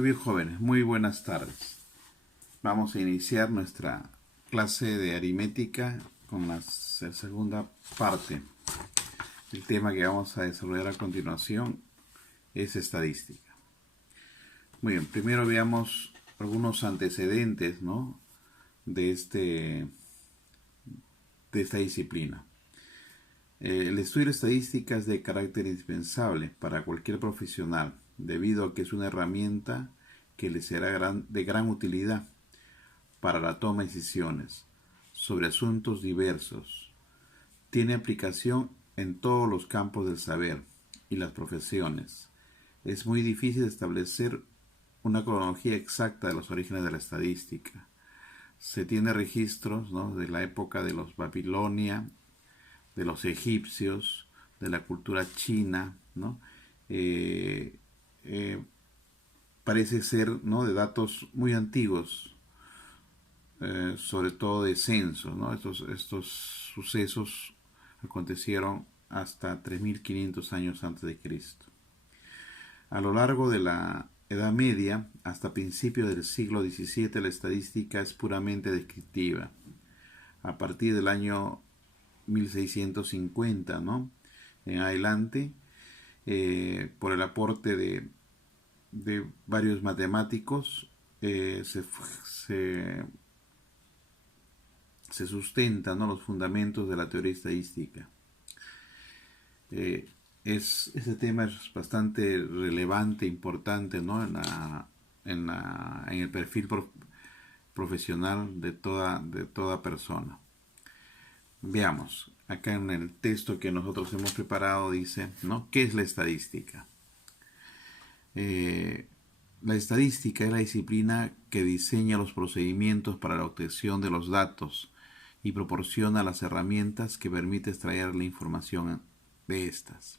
Muy bien, jóvenes, muy buenas tardes. Vamos a iniciar nuestra clase de aritmética con la segunda parte. El tema que vamos a desarrollar a continuación es estadística. Muy bien, primero veamos algunos antecedentes, ¿no?, de esta disciplina. El estudio de estadística es de carácter indispensable para cualquier profesional, debido a que es una herramienta que le será de gran utilidad para la toma de decisiones sobre asuntos diversos. Tiene aplicación en todos los campos del saber y las profesiones. Es muy difícil establecer una cronología exacta de los orígenes de la estadística. Se tiene registros, ¿no?, de la época de los Babilonia, de los egipcios, de la cultura china, ¿no? Parece ser, ¿no?, de datos muy antiguos, sobre todo de censos, ¿no? Estos sucesos acontecieron hasta 3500 años antes de Cristo. A lo largo de la Edad Media, hasta principios del siglo XVII, la estadística es puramente descriptiva. A partir del año 1650, ¿no?, en adelante, por el aporte de varios matemáticos, se sustentan, ¿no?, los fundamentos de la teoría estadística. Este tema es bastante relevante, importante, ¿no?, en el perfil profesional de toda persona. Veamos, acá en el texto que nosotros hemos preparado dice, ¿no?, ¿qué es la estadística? La estadística es la disciplina que diseña los procedimientos para la obtención de los datos y proporciona las herramientas que permite extraer la información de estas.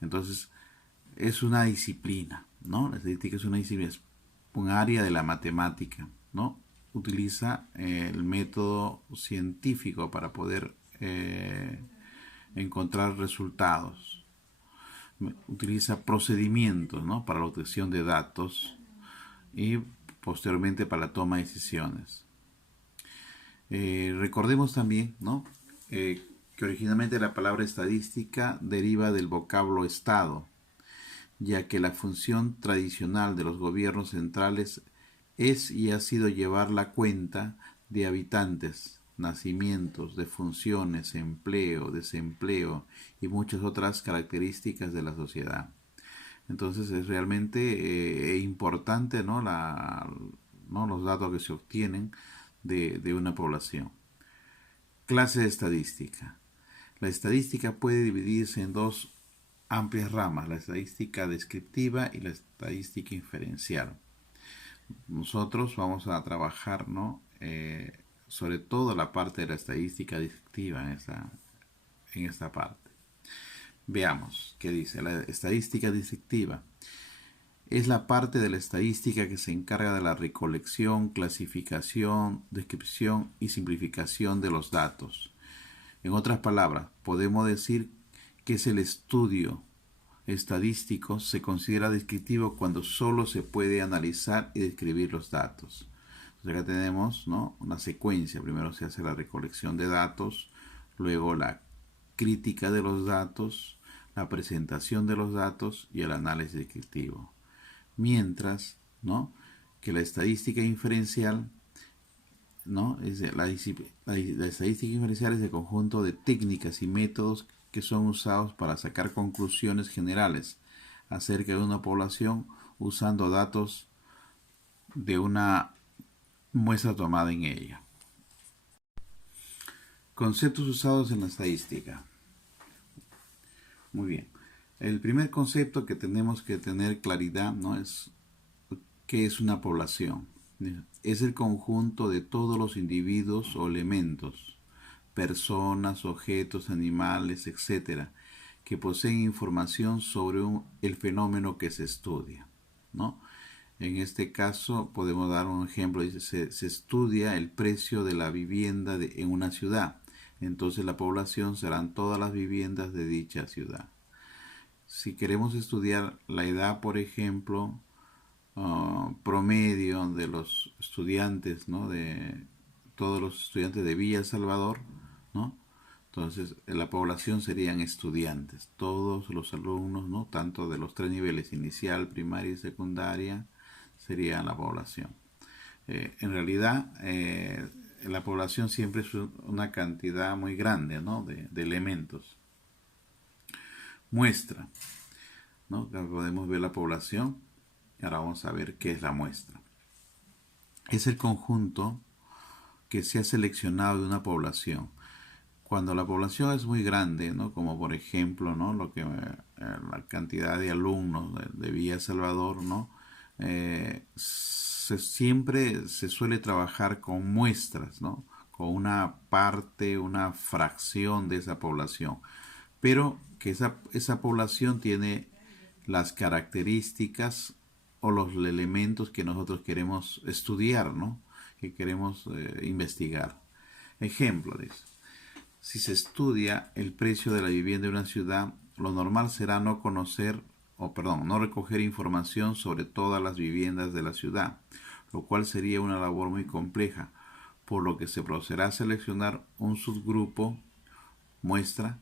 Entonces, es una disciplina, ¿no? La estadística es una disciplina, es un área de la matemática, ¿no? Utiliza el método científico para poder encontrar resultados. Utiliza procedimientos, ¿no?, para la obtención de datos y posteriormente para la toma de decisiones. Recordemos también, ¿no?, que originalmente la palabra estadística deriva del vocablo Estado, ya que la función tradicional de los gobiernos centrales es y ha sido llevar la cuenta de habitantes, nacimientos, defunciones, empleo, desempleo y muchas otras características de la sociedad. Entonces es realmente importante, ¿no?, los datos que se obtienen de una población. Clase de estadística. La estadística puede dividirse en dos amplias ramas, la estadística descriptiva y la estadística inferencial. Nosotros vamos a trabajar, ¿no?, sobre todo la parte de la estadística descriptiva en esta parte. Veamos qué dice. La estadística descriptiva es la parte de la estadística que se encarga de la recolección, clasificación, descripción y simplificación de los datos. En otras palabras, podemos decir que es el estudio estadístico se considera descriptivo cuando solo se puede analizar y describir los datos. Entonces acá tenemos, ¿no?, una secuencia. Primero se hace la recolección de datos, luego la crítica de los datos, la presentación de los datos y el análisis descriptivo. Mientras, ¿no?, que la estadística inferencial, ¿no?, la estadística inferencial es el conjunto de técnicas y métodos que son usados para sacar conclusiones generales acerca de una población usando datos de una muestra tomada en ella. Conceptos usados en la estadística. Muy bien. El primer concepto que tenemos que tener claridad, ¿no?, es ¿qué es una población? Es el conjunto de todos los individuos o elementos, personas, objetos, animales, etcétera, que poseen información sobre el fenómeno que se estudia, ¿no? En este caso podemos dar un ejemplo. Dice, se estudia el precio de la vivienda en una ciudad. Entonces la población serán todas las viviendas de dicha ciudad. Si queremos estudiar la edad, por ejemplo, promedio de los estudiantes, ¿no? De todos los estudiantes de Villa El Salvador, ¿no? Entonces, la población serían estudiantes, todos los alumnos, ¿no? Tanto de los tres niveles, inicial, primaria y secundaria, sería la población. En realidad, la población siempre es una cantidad muy grande, ¿no? de elementos. Muestra, ¿no? Podemos ver la población y ahora vamos a ver qué es la muestra. Es el conjunto que se ha seleccionado de una población. Cuando la población es muy grande, ¿no? Como por ejemplo, ¿no? La cantidad de alumnos de Villa Salvador, ¿no? Siempre se suele trabajar con muestras, ¿no? Con una parte, una fracción de esa población, pero que esa población tiene las características o los elementos que nosotros queremos estudiar, ¿no? Que queremos investigar. Ejemplo de eso. Si se estudia el precio de la vivienda de una ciudad, lo normal será no recoger información sobre todas las viviendas de la ciudad, lo cual sería una labor muy compleja, por lo que se procederá a seleccionar un subgrupo, muestra,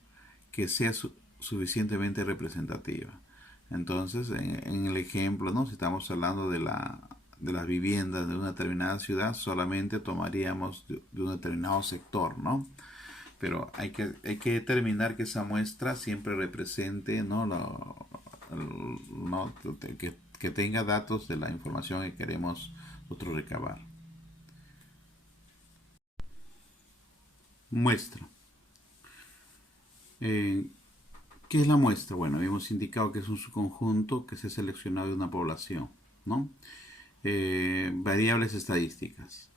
que sea suficientemente representativa. Entonces, en el ejemplo, ¿no? Si estamos hablando de las viviendas de una determinada ciudad, solamente tomaríamos de un determinado sector, ¿no? Pero hay que determinar que esa muestra siempre represente, ¿no? Que tenga datos de la información que queremos nosotros recabar. Muestra. Eh, ¿Qué es la muestra? Bueno, habíamos indicado que es un subconjunto que se ha seleccionado de una población, ¿no? Variables estadísticas.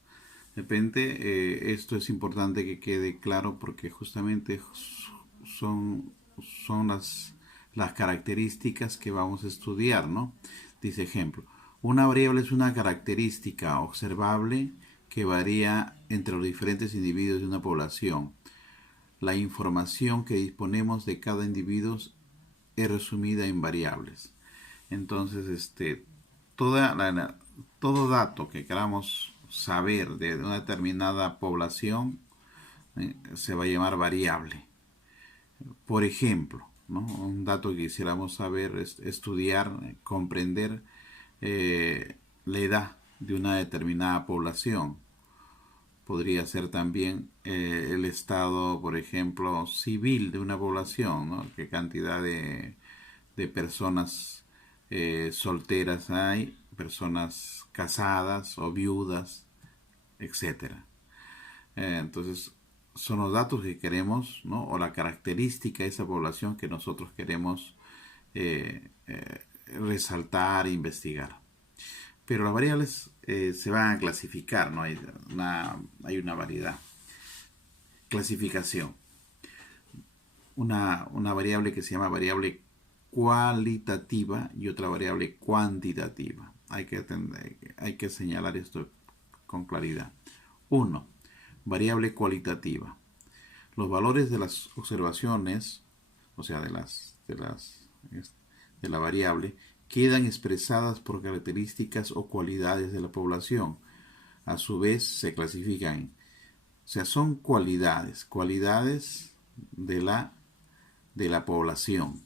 De repente, esto es importante que quede claro porque justamente son, son las características que vamos a estudiar, ¿no? Dice ejemplo, una variable es una característica observable que varía entre los diferentes individuos de una población. La información que disponemos de cada individuo es resumida en variables. Entonces, todo dato que queramos saber de una determinada población se va a llamar variable. Por ejemplo, ¿no? Un dato que quisiéramos saber, estudiar, comprender la edad de una determinada población. Podría ser también el estado, por ejemplo, civil de una población, ¿no? Qué cantidad de personas solteras hay, personas casadas o viudas, etcétera. Entonces, son los datos que queremos, ¿no? O la característica de esa población que nosotros queremos resaltar e investigar. Pero las variables se van a clasificar, ¿no? Hay una variedad. Clasificación. Una variable que se llama variable cualitativa y otra variable cuantitativa. Hay que señalar esto con claridad. 1. Variable cualitativa. Los valores de las observaciones, o sea, de la variable, quedan expresadas por características o cualidades de la población. A su vez, se clasifican, o sea, son cualidades de la población,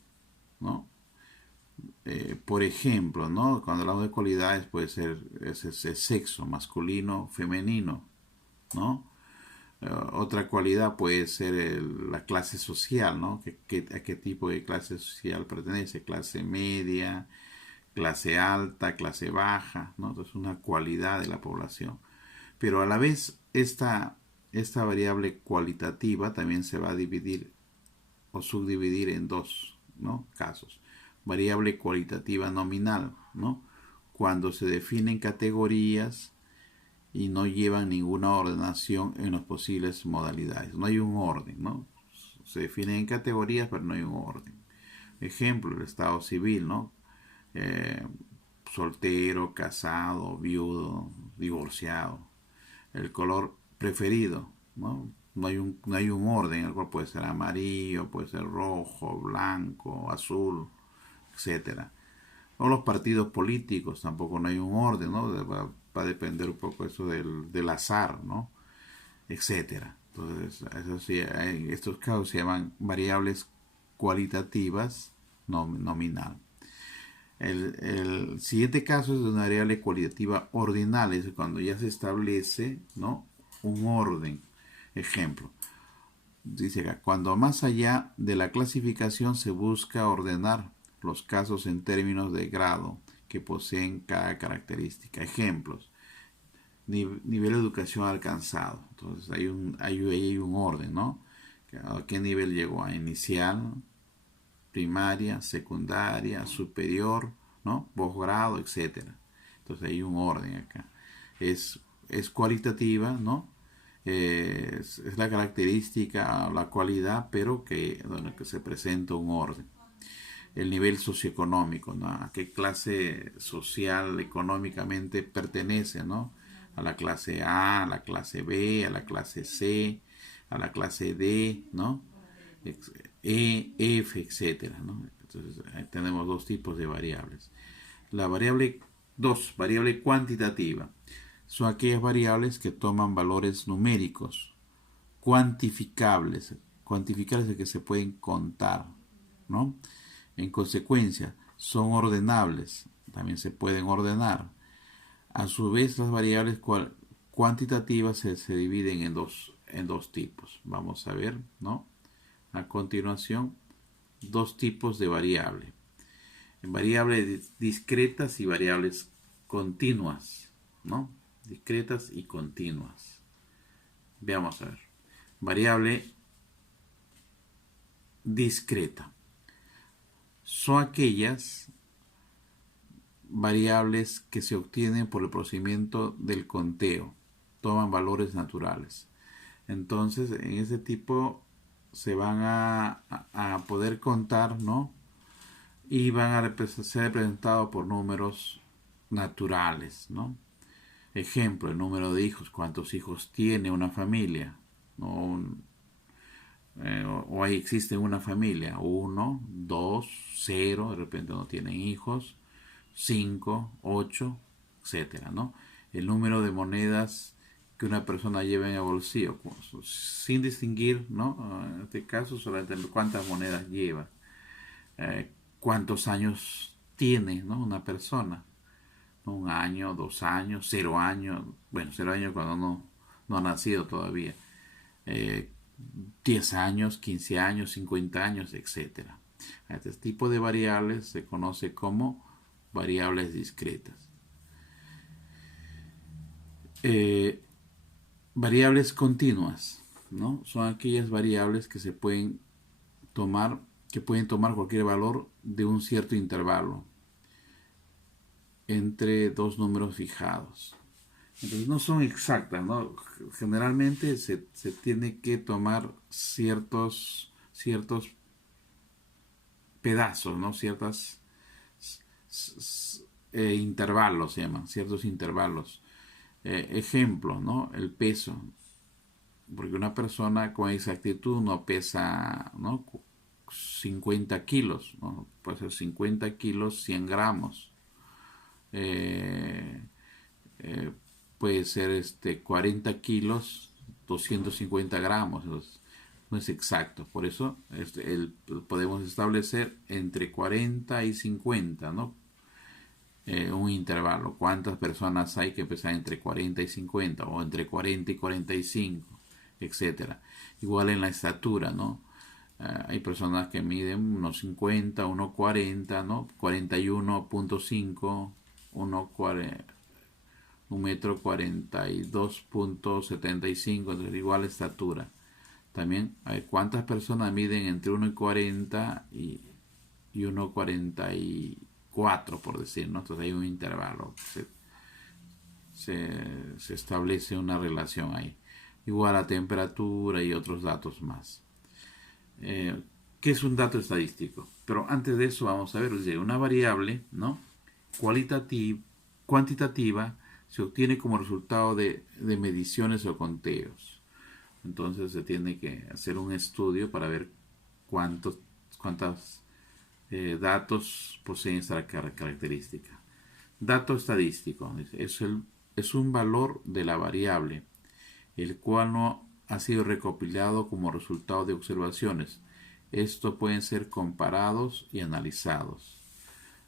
¿no? Por ejemplo, ¿no? Cuando hablamos de cualidades puede ser ese sexo, masculino, femenino, ¿no? Otra cualidad puede ser la clase social, ¿no? A qué tipo de clase social pertenece? Clase media, clase alta, clase baja, ¿no? Entonces una cualidad de la población. Pero a la vez esta variable cualitativa también se va a dividir o subdividir en dos, ¿no? Casos. Variable cualitativa nominal, ¿no? Cuando se definen categorías y no llevan ninguna ordenación en las posibles modalidades. No hay un orden, ¿no? Se definen en categorías, pero no hay un orden. Ejemplo, el estado civil, ¿no? Eh, Soltero, casado, viudo, divorciado. El color preferido, ¿no? No hay un orden, el cual puede ser amarillo, puede ser rojo, blanco, azul, etcétera. O los partidos políticos, tampoco no hay un orden, ¿no? Va a depender un poco eso del azar, ¿no? Etcétera. Entonces, eso sí, en estos casos se llaman variables cualitativas nominal. El siguiente caso es de una variable cualitativa ordinal, es cuando ya se establece, ¿no?, un orden. Ejemplo, dice acá, cuando más allá de la clasificación se busca ordenar los casos en términos de grado que poseen cada característica. Ejemplos, nivel de educación alcanzado. Entonces hay un orden, ¿no? ¿A qué nivel llegó? A inicial, primaria, secundaria, superior, ¿no? Posgrado, etcétera. Entonces hay un orden acá. Es cualitativa, ¿no? Es la característica, la cualidad, pero donde que se presenta un orden. El nivel socioeconómico, ¿no? A qué clase social, económicamente pertenece, ¿no? A la clase A, a la clase B, a la clase C, a la clase D, ¿no? E, F, etcétera, ¿no? Entonces tenemos dos tipos de variables. La variable 2, variable cuantitativa, son aquellas variables que toman valores numéricos, cuantificables. Cuantificables es que se pueden contar, ¿no? En consecuencia, son ordenables, también se pueden ordenar. A su vez, las variables cuantitativas se dividen en dos tipos. Vamos a ver, ¿no? A continuación, dos tipos de variable. Variables discretas y variables continuas, ¿no? Discretas y continuas. Veamos a ver. Variable discreta. Son aquellas variables que se obtienen por el procedimiento del conteo. Toman valores naturales. Entonces, en ese tipo se van a poder contar, ¿no? Y van a ser representados por números naturales, ¿no? Ejemplo, el número de hijos, cuántos hijos tiene una familia, ¿no? O ahí existe una familia, 1, 2, 0, de repente no tienen hijos, 5, 8, etcétera, ¿no? El número de monedas que una persona lleva en el bolsillo, sin distinguir, ¿no? En este caso, solamente cuántas monedas lleva, cuántos años tiene, ¿no?, una persona, ¿no? 1 año, 2 años, 0 años, bueno, 0 años cuando no ha nacido todavía, 10 años, 15 años, 50 años, etcétera. Este tipo de variables se conoce como variables discretas. Variables continuas, ¿no? Son aquellas variables que pueden tomar cualquier valor de un cierto intervalo entre dos números fijados. Entonces no son exactas, ¿no? Generalmente se tiene que tomar ciertos pedazos, ¿no? Ciertos intervalos, se llaman, ciertos intervalos. Ejemplo, ¿no? El peso. Porque una persona con exactitud no pesa, ¿no?, 50 kilos, ¿no? Puede ser 50 kilos, 100 gramos. Puede ser 40 kilos, 250 gramos. Entonces, no es exacto. Por eso podemos establecer entre 40 y 50, ¿no? Un intervalo. ¿Cuántas personas hay que pesan entre 40 y 50? O entre 40 y 45, etcétera. Igual en la estatura, ¿no? Hay personas que miden unos 50, 1,40, ¿no? 41,5, 1,42,75, entonces igual estatura. También hay cuántas personas miden entre 1,40 y 1,44, por decir, ¿no? Entonces hay un intervalo. Se establece una relación ahí. Igual a temperatura y otros datos más. ¿Qué es un dato estadístico? Pero antes de eso vamos a ver, una variable, ¿no?, cuantitativa se obtiene como resultado de mediciones o conteos. Entonces se tiene que hacer un estudio para ver cuántas datos poseen esta característica. Dato estadístico es un valor de la variable, el cual no ha sido recopilado como resultado de observaciones. Estos pueden ser comparados y analizados,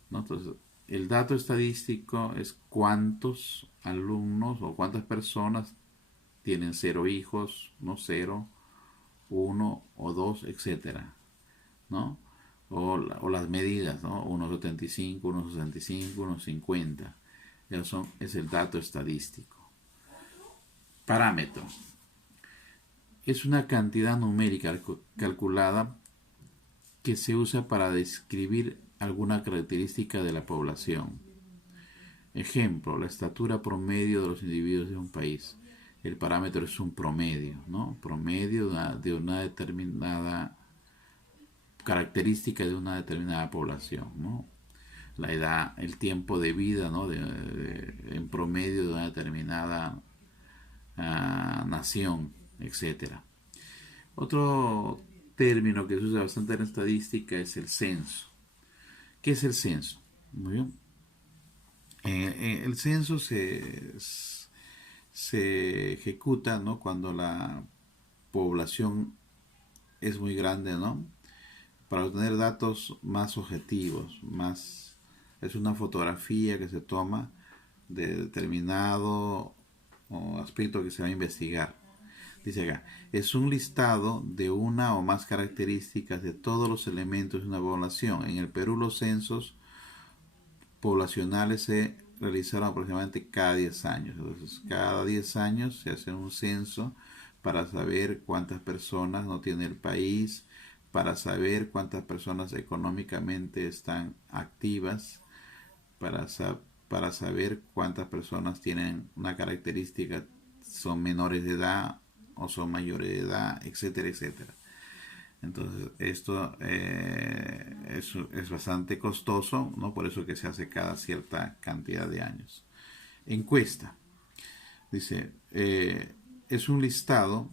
¿no? Entonces, el dato estadístico es cuántos alumnos o cuántas personas tienen 0 hijos, no 0, 1 o 2, etcétera, ¿no? O las medidas, ¿no? 1,75, 1,65, 1,50. Es el dato estadístico. Parámetro. Es una cantidad numérica calculada que se usa para describir alguna característica de la población. Ejemplo, la estatura promedio de los individuos de un país. El parámetro es un promedio, ¿no? Promedio de una determinada característica de una determinada población, ¿no? La edad, el tiempo de vida, ¿no? En promedio de una determinada nación, etcétera. Otro término que se usa bastante en estadística es el censo. ¿Qué es el censo? Muy bien. El censo se ejecuta, ¿no? Cuando la población es muy grande, ¿no? Para obtener datos más objetivos, es una fotografía que se toma de determinado aspecto que se va a investigar. Dice acá, es un listado de una o más características de todos los elementos de una población. En el Perú los censos poblacionales se realizaron aproximadamente cada 10 años. Entonces, cada 10 años se hace un censo para saber cuántas personas no tiene el país, para saber cuántas personas económicamente están activas, para saber cuántas personas tienen una característica, son menores de edad o son mayores de edad, etcétera, etcétera. Entonces, esto es bastante costoso, ¿no? Por eso que se hace cada cierta cantidad de años. Encuesta. Dice, es un listado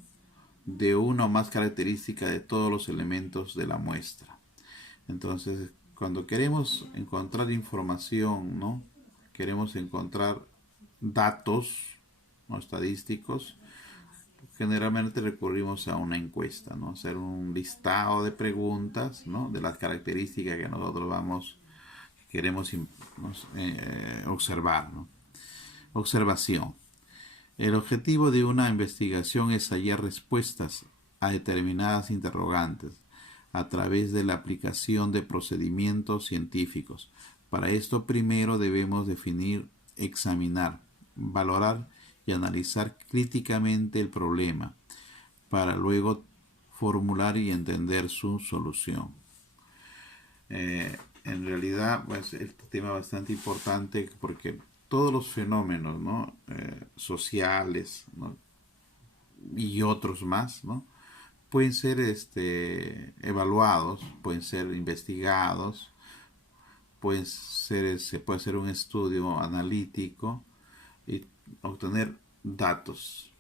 de una o más características de todos los elementos de la muestra. Entonces, cuando queremos encontrar información, ¿no? Queremos encontrar datos, ¿no? Estadísticos, generalmente recurrimos a una encuesta, ¿no? Hacer un listado de preguntas, ¿no? De las características que nosotros queremos observar, ¿no? Observación. El objetivo de una investigación es hallar respuestas a determinadas interrogantes a través de la aplicación de procedimientos científicos. Para esto primero debemos definir, examinar, valorar y analizar críticamente el problema, para luego formular y entender su solución. En realidad, pues, este tema es bastante importante porque todos los fenómenos, ¿no? Sociales, ¿no? Y otros más, ¿no? Pueden ser evaluados, pueden ser investigados, se puede hacer un estudio analítico y obtener datos,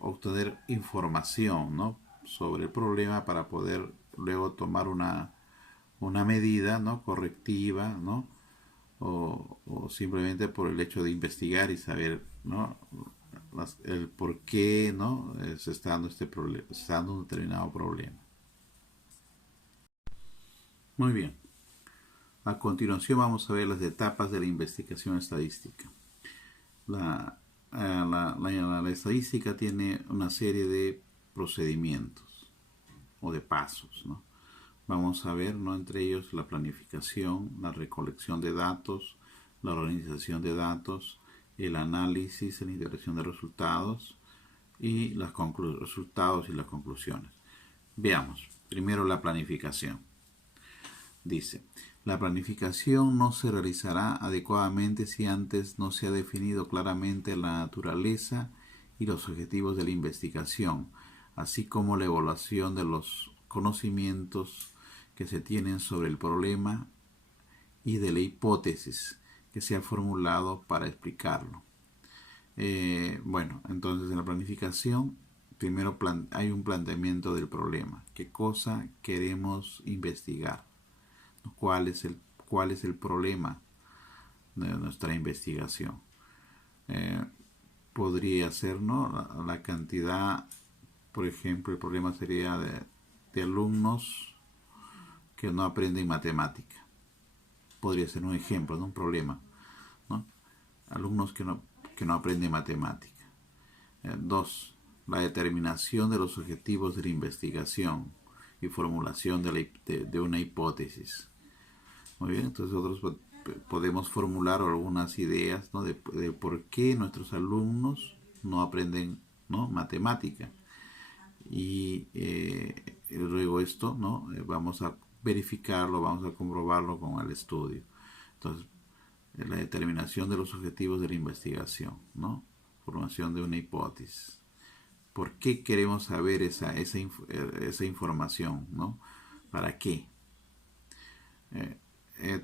obtener información, ¿no? Sobre el problema para poder luego tomar una medida, ¿no? Correctiva, ¿no? O simplemente por el hecho de investigar y saber, ¿no? El por qué, ¿no? Se está dando se está dando un determinado problema. Muy bien. A continuación vamos a ver las etapas de la investigación estadística. La estadística tiene una serie de procedimientos o de pasos, ¿no? Vamos a ver, ¿no? Entre ellos la planificación, la recolección de datos, la organización de datos, el análisis, la integración de resultados y los resultados y las conclusiones. Veamos, primero la planificación. Dice, la planificación no se realizará adecuadamente si antes no se ha definido claramente la naturaleza y los objetivos de la investigación, así como la evaluación de los conocimientos que se tienen sobre el problema y de la hipótesis que se ha formulado para explicarlo. Bueno, entonces en la planificación primero hay un planteamiento del problema. ¿Qué cosa queremos investigar? cuál es el problema de nuestra investigación. Podría ser, ¿no? La cantidad, por ejemplo, el problema sería de alumnos que no aprenden matemática. Podría ser un ejemplo de un problema, ¿no? Alumnos que no aprenden matemática. 2. La determinación de los objetivos de la investigación y formulación de una hipótesis. Muy bien, entonces nosotros podemos formular algunas ideas, ¿no? de por qué nuestros alumnos no aprenden, ¿no? matemática. Y luego esto, ¿no? Vamos a verificarlo, vamos a comprobarlo con el estudio. Entonces, la determinación de los objetivos de la investigación, ¿no? Formación de una hipótesis. ¿Por qué queremos saber esa información, ¿no? ¿Para qué?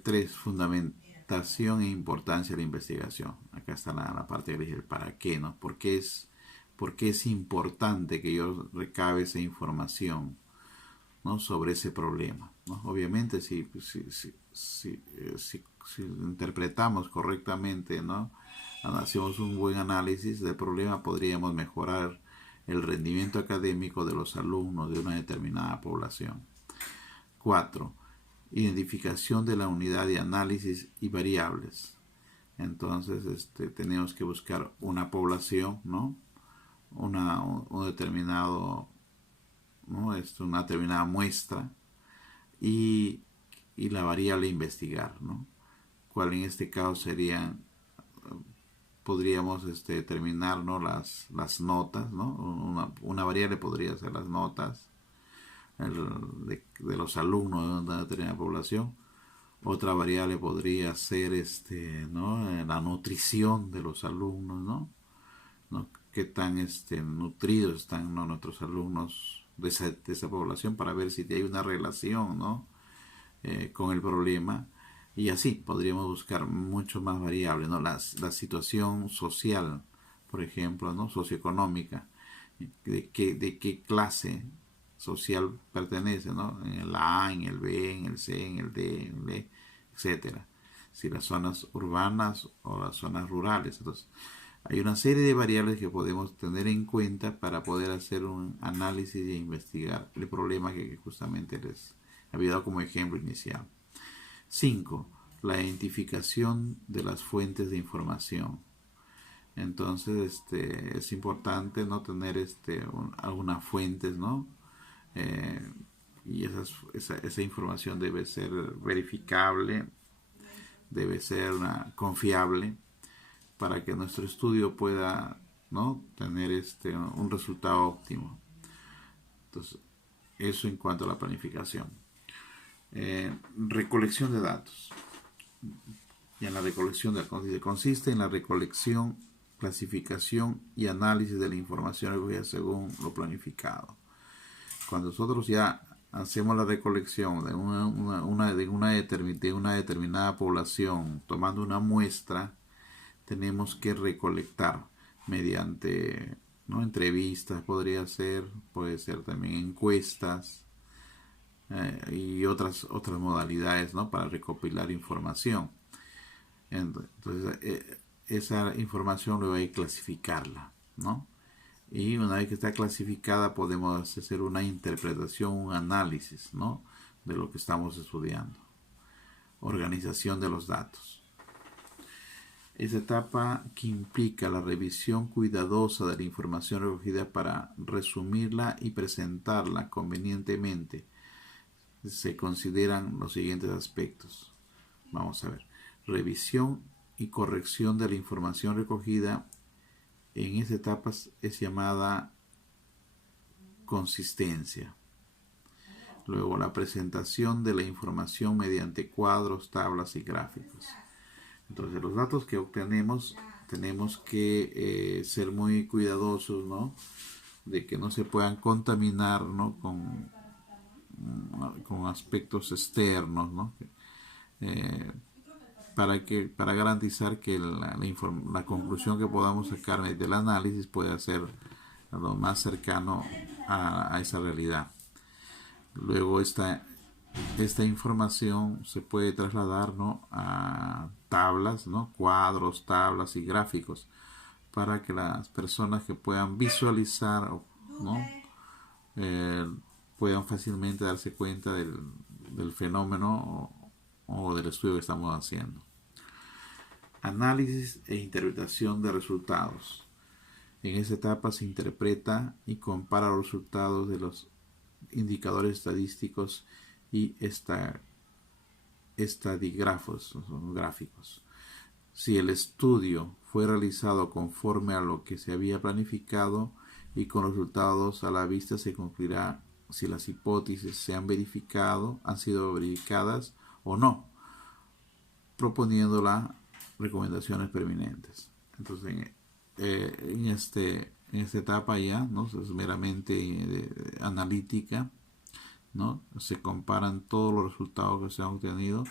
3. Fundamentación e importancia de la investigación. Acá está la parte que dije, el para qué, ¿no? ¿Por qué es importante que yo recabe esa información, ¿no? sobre ese problema, ¿no? Obviamente, si interpretamos correctamente, ¿no? hacemos un buen análisis del problema, podríamos mejorar el rendimiento académico de los alumnos de una determinada población. 4. Identificación de la unidad de análisis y variables. Entonces, tenemos que buscar una población, ¿no? un determinado, ¿no? una determinada muestra y la variable a investigar, ¿no? ¿Cuál en este caso serían? Podríamos determinar, ¿no? las notas, ¿no? Una variable podría ser las notas de los alumnos de una determinada población. Otra variable podría ser ¿no? la nutrición de los alumnos, ¿no? Qué tan nutridos están, ¿no? nuestros alumnos de esa población, para ver si hay una relación, ¿no? con el problema. Y así podríamos buscar mucho más variables, ¿no? La situación social, por ejemplo, ¿no? socioeconómica, de qué clase social pertenece, ¿no? En el A, en el B, en el C, en el D, en el E, etcétera. Si las zonas urbanas o las zonas rurales. Entonces, hay una serie de variables que podemos tener en cuenta para poder hacer un análisis e investigar el problema que justamente les había dado como ejemplo inicial. 5. La identificación de las fuentes de información. Entonces, es importante, ¿no? tener algunas fuentes, ¿no? Y esa información debe ser verificable, debe ser confiable, para que nuestro estudio pueda, ¿no? tener un resultado óptimo. Entonces, eso en cuanto a la planificación. Recolección de datos. Y en la recolección consiste en la recolección, clasificación y análisis de la información recogida según lo planificado. Cuando nosotros ya hacemos la recolección de una determinada población, tomando una muestra, tenemos que recolectar mediante, ¿no? entrevistas, puede ser también encuestas y otras modalidades, ¿no? para recopilar información. Entonces, esa información luego hay que clasificarla, ¿no? Y una vez que está clasificada, podemos hacer una interpretación, un análisis, ¿no? de lo que estamos estudiando. Organización de los datos. Esa etapa que implica la revisión cuidadosa de la información recogida para resumirla y presentarla convenientemente. Se consideran los siguientes aspectos. Vamos a ver. Revisión y corrección de la información recogida. En esa etapa es llamada consistencia. Luego, la presentación de la información mediante cuadros, tablas y gráficos. Entonces, los datos que obtenemos, tenemos que ser muy cuidadosos, ¿no? de que no se puedan contaminar, ¿no? con aspectos externos, ¿no? Para garantizar que la conclusión que podamos sacar del análisis pueda ser lo más cercano a esa realidad. Luego, esta esta información se puede trasladar, ¿no?, a tablas, ¿no?, cuadros, tablas y gráficos, para que las personas que puedan visualizar, ¿no?, eh, puedan fácilmente darse cuenta del fenómeno o del estudio que estamos haciendo. Análisis e interpretación de resultados. En esta etapa se interpreta y compara los resultados de los indicadores estadísticos y estadígrafos, gráficos. Si el estudio fue realizado conforme a lo que se había planificado y con resultados a la vista, se concluirá si las hipótesis han sido verificadas o no, proponiendo las recomendaciones pertinentes. Entonces, en esta etapa ya, ¿no?, es meramente analítica, ¿no? Se comparan todos los resultados que se han obtenido.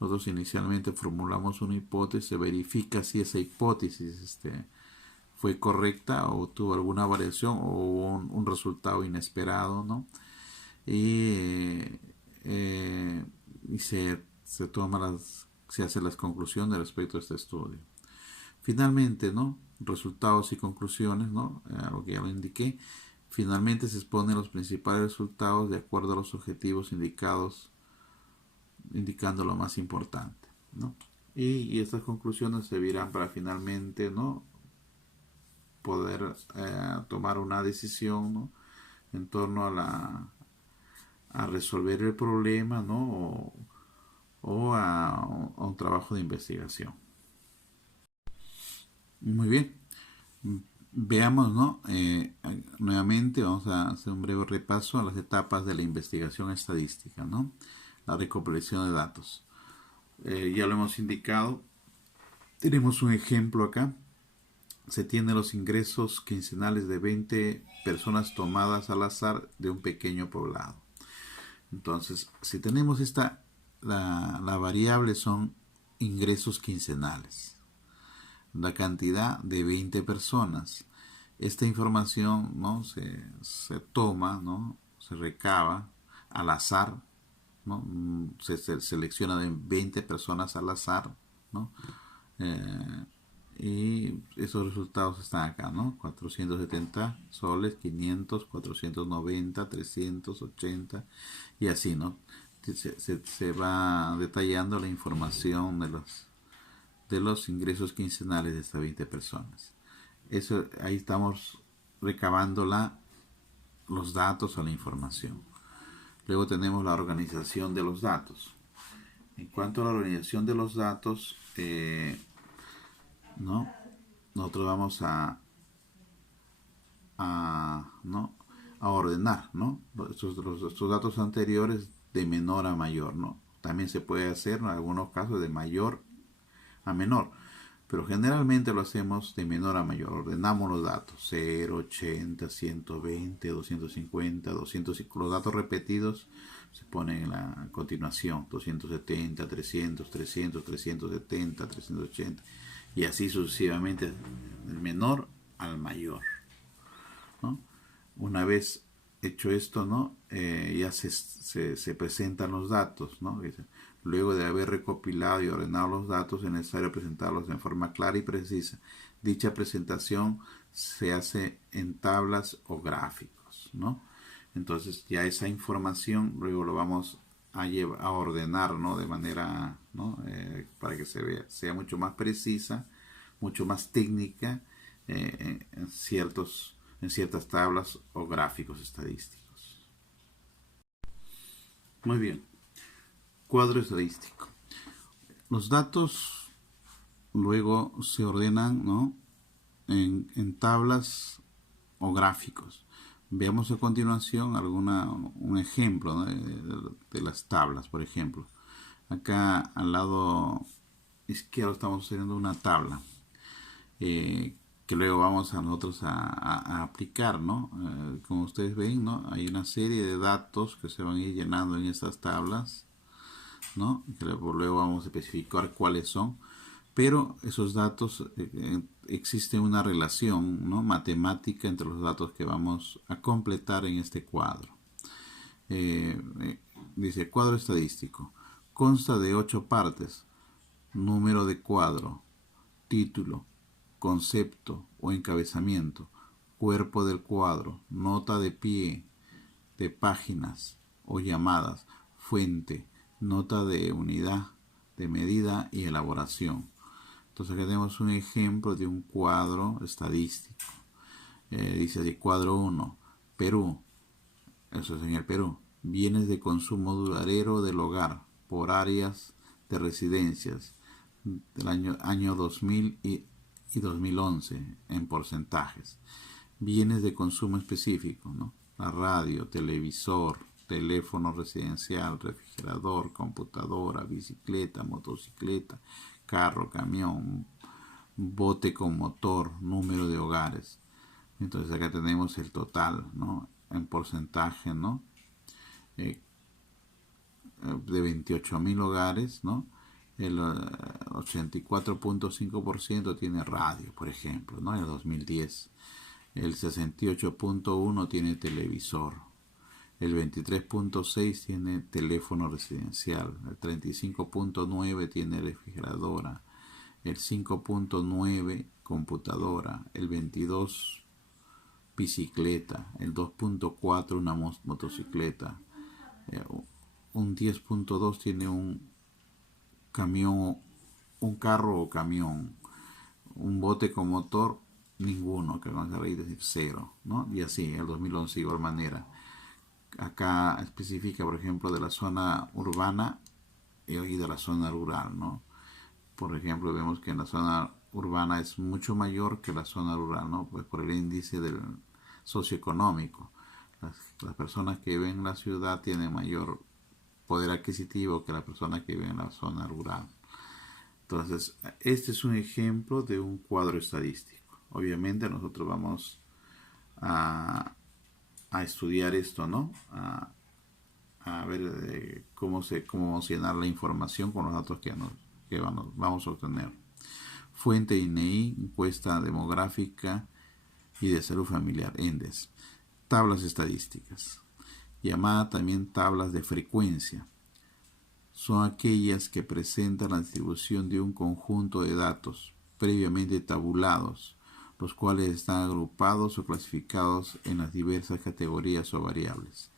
Nosotros inicialmente formulamos una hipótesis, se verifica si esa hipótesis fue correcta o tuvo alguna variación o hubo un resultado inesperado, ¿no? Y se hacen las conclusiones respecto a este estudio. Finalmente, ¿no?, resultados y conclusiones, ¿no?, lo que ya lo indiqué. Finalmente se exponen los principales resultados de acuerdo a los objetivos indicados, indicando lo más importante, ¿no? Y estas conclusiones servirán para finalmente, ¿no?, poder tomar una decisión, ¿no?, en torno a resolver el problema, ¿no?, o a un trabajo de investigación. Muy bien. Veamos, ¿no? Nuevamente vamos a hacer un breve repaso a las etapas de la investigación estadística, ¿no? La recopilación de datos. Ya lo hemos indicado. Tenemos un ejemplo acá. Se tienen los ingresos quincenales de 20 personas tomadas al azar de un pequeño poblado. Entonces, si tenemos la variable son ingresos quincenales. La cantidad de 20 personas. Esta información, ¿no?, se toma, ¿no?, se recaba al azar, ¿no? Se selecciona de 20 personas al azar, ¿no? Y esos resultados están acá, ¿no? 470 soles, 500, 490, 380 y así, ¿no? Se va detallando la información de los ingresos quincenales de estas 20 personas. Ahí estamos recabando los datos o la información. Luego tenemos la organización de los datos. En cuanto a la organización de los datos, ¿no?, nosotros vamos ¿no?, a ordenar, ¿no?, estos datos anteriores de menor a mayor, ¿no? También se puede hacer en algunos casos de mayor a menor, pero generalmente lo hacemos de menor a mayor. Ordenamos los datos 0, 80, 120, 250, 200. Los datos repetidos se ponen a continuación: 270, 300, 300, 370, 380 y así sucesivamente, del menor al mayor, ¿no? Una vez hecho esto, ¿no?, ya se presentan los datos, ¿no? Luego de haber recopilado y ordenado los datos, es necesario presentarlos en forma clara y precisa. Dicha presentación se hace en tablas o gráficos, ¿no? Entonces ya esa información luego lo vamos a ordenar, ¿no?, de manera, ¿no?, para que sea mucho más precisa, mucho más técnica, en ciertas tablas o gráficos estadísticos. Muy bien. Cuadro estadístico. Los datos luego se ordenan, ¿no?, en tablas o gráficos. Veamos a continuación un ejemplo, ¿no?, de las tablas. Por ejemplo, acá al lado izquierdo estamos teniendo una tabla que luego vamos a nosotros a aplicar, ¿no? Como ustedes ven, ¿no?, hay una serie de datos que se van a ir llenando en estas tablas, ¿no?, que luego vamos a especificar cuáles son, pero esos datos, existe una relación, ¿no?, matemática entre los datos que vamos a completar en este cuadro. Dice, cuadro estadístico. Consta de 8 partes. Número de cuadro, título, concepto o encabezamiento, cuerpo del cuadro, nota de pie, de páginas o llamadas, fuente, nota de unidad, de medida y elaboración. Entonces aquí tenemos un ejemplo de un cuadro estadístico. Dice así, cuadro 1, Perú, eso es en el Perú, bienes de consumo duradero del hogar por áreas de residencias del año 2000 y 2011 en porcentajes. Bienes de consumo específico, ¿no? La radio, televisor, teléfono residencial, refrigerador, computadora, bicicleta, motocicleta, carro, camión, bote con motor, número de hogares. Entonces acá tenemos el total, ¿no? En porcentaje, ¿no? De 28.000 hogares, ¿no? El 84.5% tiene radio, por ejemplo, ¿no? En el 2010. El 68.1% tiene televisor. El 23.6% tiene teléfono residencial. El 35.9% tiene refrigeradora. El 5.9% computadora. El 22% bicicleta. El 2.4% una motocicleta. Un 10.2% tiene un camión, un carro o camión. Un bote con motor, ninguno, que vamos a decir cero, ¿no? Y así, el 2011 de igual manera. Acá especifica, por ejemplo, de la zona urbana y de la zona rural, ¿no? Por ejemplo, vemos que en la zona urbana es mucho mayor que la zona rural, ¿no? Pues por el índice del socioeconómico. Las personas que viven en la ciudad tienen mayor poder adquisitivo que las personas que viven en la zona rural. Entonces, este es un ejemplo de un cuadro estadístico. Obviamente nosotros vamos a estudiar esto, ¿no? A ver cómo vamos a llenar la información con los datos que vamos a obtener. Fuente INEI, encuesta demográfica y de salud familiar, ENDES. Tablas estadísticas, llamada también tablas de frecuencia. Son aquellas que presentan la distribución de un conjunto de datos previamente tabulados, los cuales están agrupados o clasificados en las diversas categorías o variables.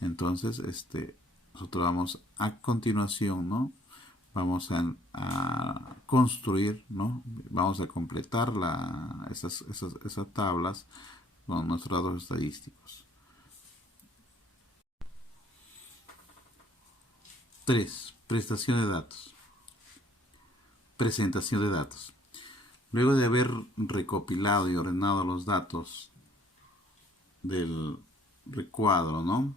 Entonces, nosotros vamos a continuación, ¿no? Vamos a construir, ¿no? Vamos a completar esas tablas con nuestros datos estadísticos. 3. Prestación de datos. Presentación de datos. Luego de haber recopilado y ordenado los datos del recuadro, ¿no?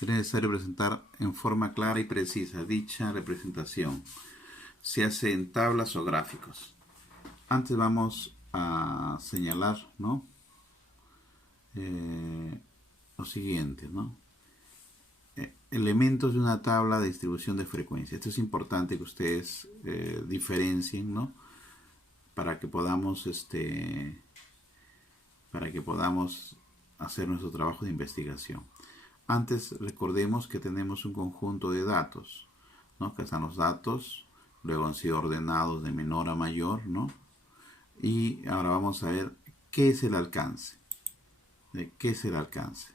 Es necesario presentar en forma clara y precisa dicha representación. Se hace en tablas o gráficos. Antes vamos a señalar, ¿no? Lo siguiente, ¿no? Elementos de una tabla de distribución de frecuencia. Esto es importante que ustedes diferencien, ¿no? Para que podamos hacer nuestro trabajo de investigación. Antes recordemos que tenemos un conjunto de datos, ¿no? Que están los datos, luego han sido ordenados de menor a mayor, ¿no? Y ahora vamos a ver qué es el alcance. ¿Qué es el alcance?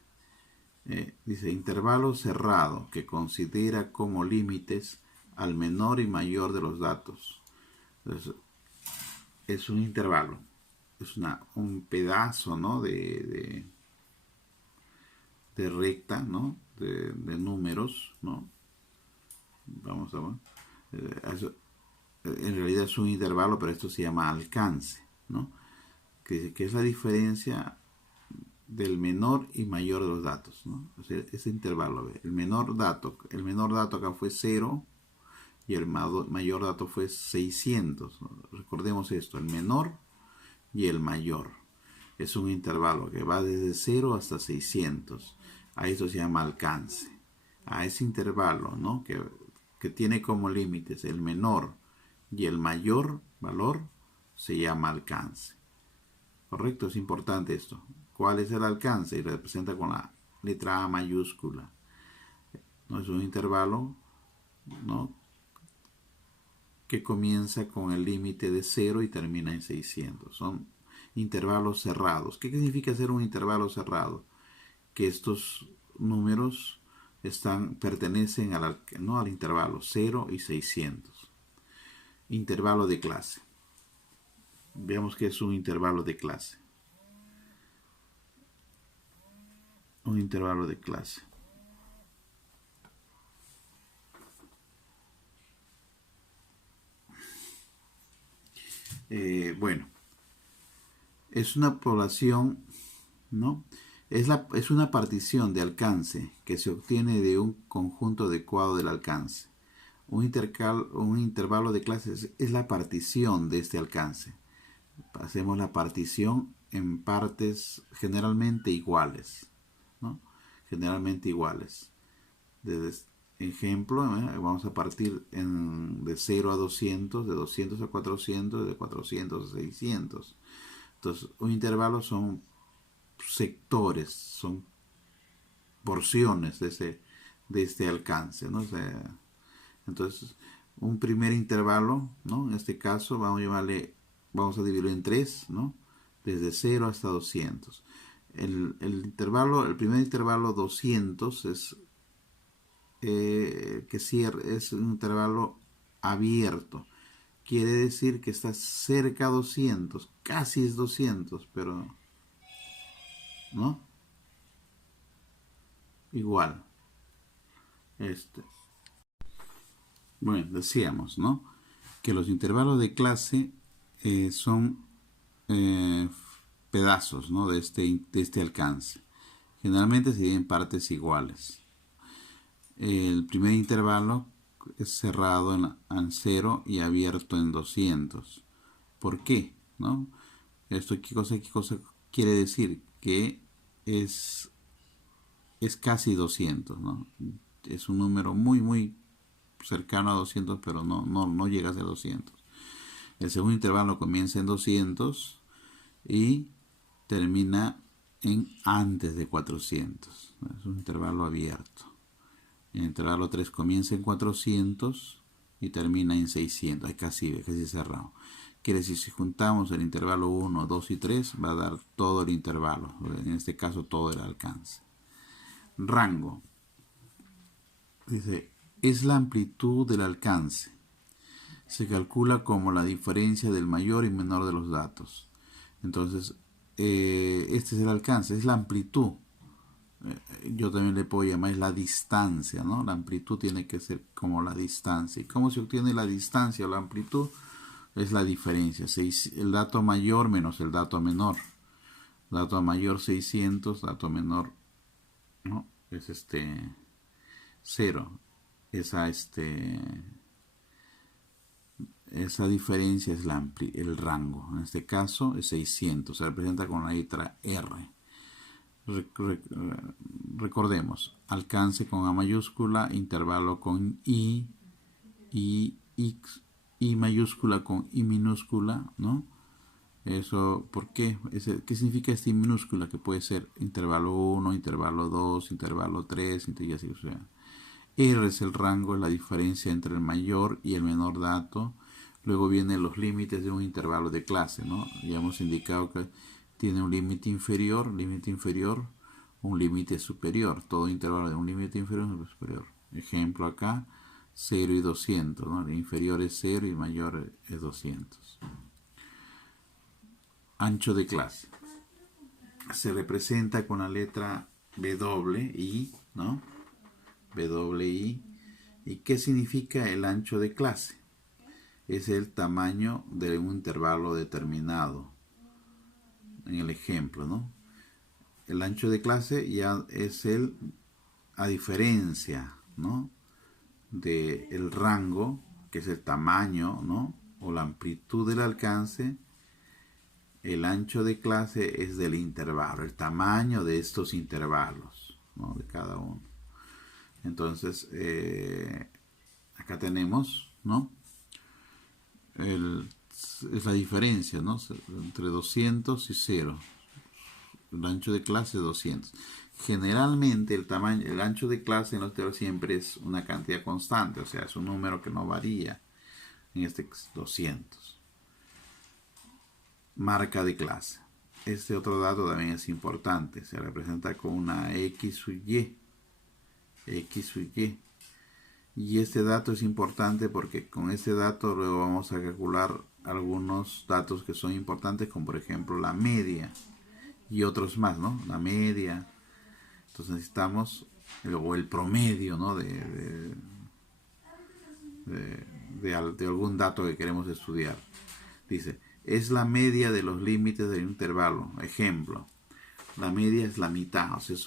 Dice intervalo cerrado que considera como límites al menor y mayor de los datos. Entonces, es un intervalo, es un pedazo, ¿no? de recta, ¿no? De números, ¿no? Vamos a ver. En realidad es un intervalo, pero esto se llama alcance, ¿no? Que es la diferencia del menor y mayor de los datos, ¿no? O sea, ese intervalo, el menor dato acá fue 0 y el mayor dato fue 600, ¿no? Recordemos esto, el menor y el mayor. Es un intervalo que va desde 0 hasta 600. A eso se llama alcance. A ese intervalo, ¿no? que tiene como límites el menor y el mayor valor, se llama alcance. ¿Correcto? Es importante esto. ¿Cuál es el alcance? Y representa con la letra A mayúscula. ¿no? Es un intervalo, ¿no?, que comienza con el límite de 0 y termina en 600. Son intervalos cerrados. ¿Qué significa ser un intervalo cerrado? Que estos números pertenecen ¿no?, al intervalo 0 y 600. Intervalo de clase. Veamos qué es un intervalo de clase. Un intervalo de clase. Bueno, es una población, ¿no? Es una partición de alcance que se obtiene de un conjunto adecuado del alcance. Un intervalo de clases es la partición de este alcance. Hacemos la partición en partes generalmente iguales, ¿no? Generalmente iguales. Desde ejemplo, vamos a partir de 0 a 200, de 200 a 400, de 400 a 600. Entonces, un intervalo son sectores, son porciones de este alcance, ¿no? O sea, entonces, un primer intervalo, ¿no? En este caso, vamos a dividirlo en 3, ¿no? Desde 0 hasta 200. El primer intervalo 200 es es un intervalo abierto. Quiere decir que está cerca a 200, casi es 200, pero ¿no? Igual. Bueno, decíamos, ¿no?, que los intervalos de clase son eh, pedazos, ¿no?, de este alcance. Generalmente se dividen en partes iguales. El primer intervalo es cerrado en 0 y abierto en 200. ¿Por qué? ¿No? Esto, ¿qué cosa quiere decir? Que es casi 200, ¿no? Es un número muy, muy cercano a 200, pero no llega a ser 200. El segundo intervalo comienza en 200 y termina en antes de 400. Es un intervalo abierto. El intervalo 3 comienza en 400 y termina en 600. Es casi cerrado. Quiere decir, si juntamos el intervalo 1, 2 y 3, va a dar todo el intervalo. En este caso, todo el alcance. Rango. Dice, es la amplitud del alcance. Se calcula como la diferencia del mayor y menor de los datos. Entonces, este es el alcance, es la amplitud. Yo también le puedo llamar, es la distancia, ¿no? La amplitud tiene que ser como la distancia. ¿Y cómo se obtiene la distancia o la amplitud? Es la diferencia. El dato mayor menos el dato menor. Dato mayor 600, dato menor, ¿no?, es 0. Esa diferencia es el rango. En este caso es 600. Se representa con la letra R. Recordemos, alcance con A mayúscula, intervalo con I X, I mayúscula con I minúscula, ¿no? Eso, ¿por qué? ¿Qué significa esta I minúscula? Que puede ser intervalo 1, intervalo 2, intervalo 3, y así, o sea. R es el rango, es la diferencia entre el mayor y el menor dato. Luego vienen los límites de un intervalo de clase, ¿no? Ya hemos indicado que tiene un límite inferior, un límite superior. Todo intervalo de un límite inferior es superior. Ejemplo acá, 0 y 200, ¿no? El inferior es 0 y el mayor es 200. Ancho de clase. Se representa con la letra WI, ¿no? WI. ¿Y qué significa el ancho de clase? Es el tamaño de un intervalo determinado. En el ejemplo, ¿no? El ancho de clase ya es a diferencia, ¿no?, del rango, que es el tamaño, ¿no?, o la amplitud del alcance. El ancho de clase es del intervalo, el tamaño de estos intervalos, ¿no?, de cada uno. Entonces, acá tenemos, ¿no?, es la diferencia, ¿no?, entre 200 y 0. El ancho de clase es 200. Generalmente el ancho de clase en los teoremas siempre es una cantidad constante, o sea, es un número que no varía. En este 200. Marca de clase. Este otro dato también es importante. Se representa con una X sub Y. X sub Y. Y este dato es importante porque con este dato luego vamos a calcular algunos datos que son importantes, como por ejemplo la media y otros más, ¿no? La media. Entonces necesitamos o el promedio, ¿no? De algún dato que queremos estudiar. Dice, es la media de los límites del intervalo. Ejemplo, la media es la mitad. O sea,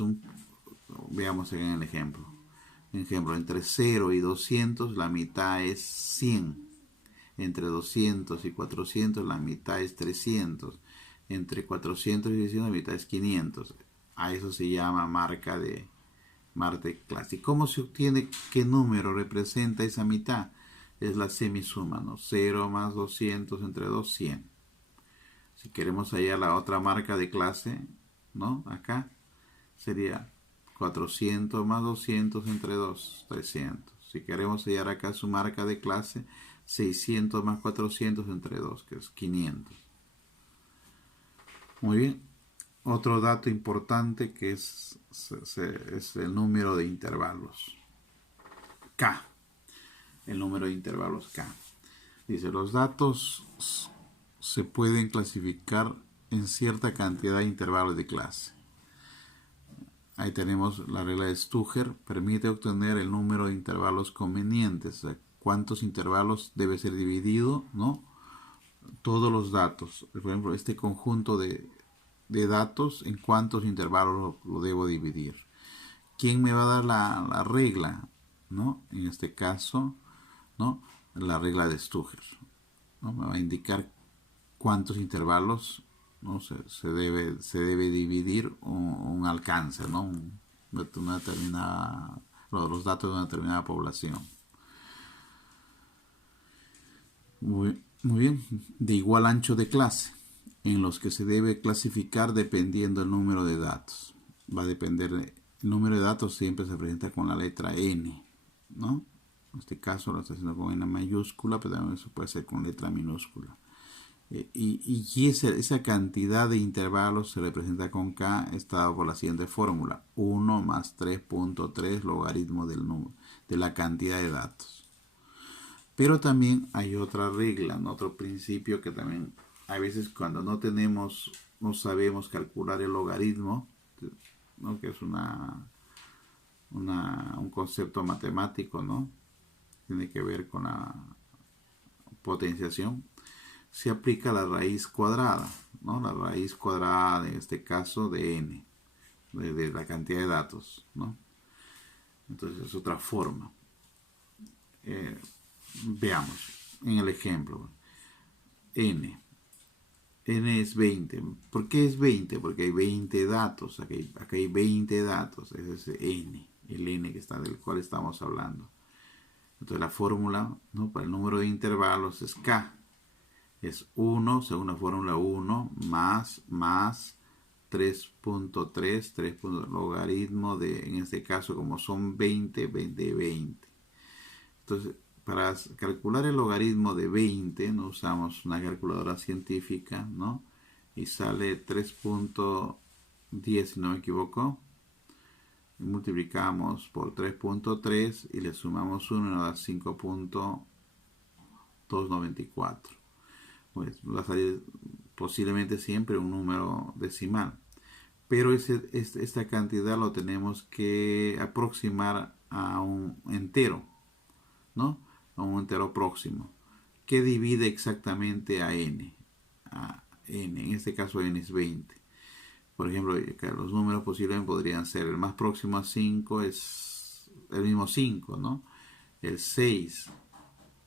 veamos en el ejemplo. Ejemplo, entre 0 y 200 la mitad es 100. Entre 200 y 400 la mitad es 300. Entre 400 y 600 la mitad es 500. A eso se llama marca de clase. ¿Y cómo se obtiene qué número representa esa mitad? Es la semisuma, ¿no? 0 más 200 entre 2, 100. Si queremos hallar la otra marca de clase, ¿no? Acá sería 400 más 200 entre 2, 300. Si queremos hallar acá su marca de clase, 600 más 400 entre 2, que es 500. Muy bien. Otro dato importante que es el número de intervalos. K. El número de intervalos K. Dice, los datos se pueden clasificar en cierta cantidad de intervalos de clase. Ahí tenemos la regla de Stugger, permite obtener el número de intervalos convenientes, o sea, cuántos intervalos debe ser dividido, ¿no? Todos los datos, por ejemplo, este conjunto de datos, en cuántos intervalos lo debo dividir. ¿Quién me va a dar la regla? ¿No? En este caso, ¿no? La regla de Stugger, ¿no? Me va a indicar cuántos intervalos, ¿no? se debe dividir un alcance, ¿no? Una determinada, los datos de una determinada población. Muy bien. De igual ancho de clase, en los que se debe clasificar dependiendo del número de datos. Va a depender, el número de datos siempre se presenta con la letra N, ¿no? En este caso lo está haciendo con N mayúscula, pero también se puede hacer con letra minúscula. Y esa cantidad de intervalos se representa con K, está dado por la siguiente fórmula: 1 más 3.3 logaritmo de la cantidad de datos. Pero también hay otra regla, ¿no? Otro principio que también a veces cuando no sabemos calcular el logaritmo, ¿no? Que es un concepto matemático, ¿no? Tiene que ver con la potenciación. Se aplica la raíz cuadrada, ¿no? La raíz cuadrada, en este caso, de n, de la cantidad de datos, ¿no? Entonces es otra forma. Veamos en el ejemplo. N es 20. ¿Por qué es 20? Porque hay 20 datos. Aquí hay 20 datos. Ese es n, el n que está, del cual estamos hablando. Entonces la fórmula, ¿no? Para el número de intervalos es K. Es 1, según la fórmula 1, más 3.3, logaritmo de, en este caso, como son 20. Entonces, para calcular el logaritmo de 20, ¿no? Usamos una calculadora científica, ¿no? Y sale 3.10, si no me equivoco. Y multiplicamos por 3.3 y le sumamos 1 y nos da 5.294. Pues va a salir posiblemente siempre un número decimal. Pero esta cantidad lo tenemos que aproximar a un entero, ¿no? A un entero próximo, que divide exactamente a n. En este caso n es 20. Por ejemplo, los números posiblemente podrían ser, el más próximo a 5 es el mismo 5, ¿no? El 6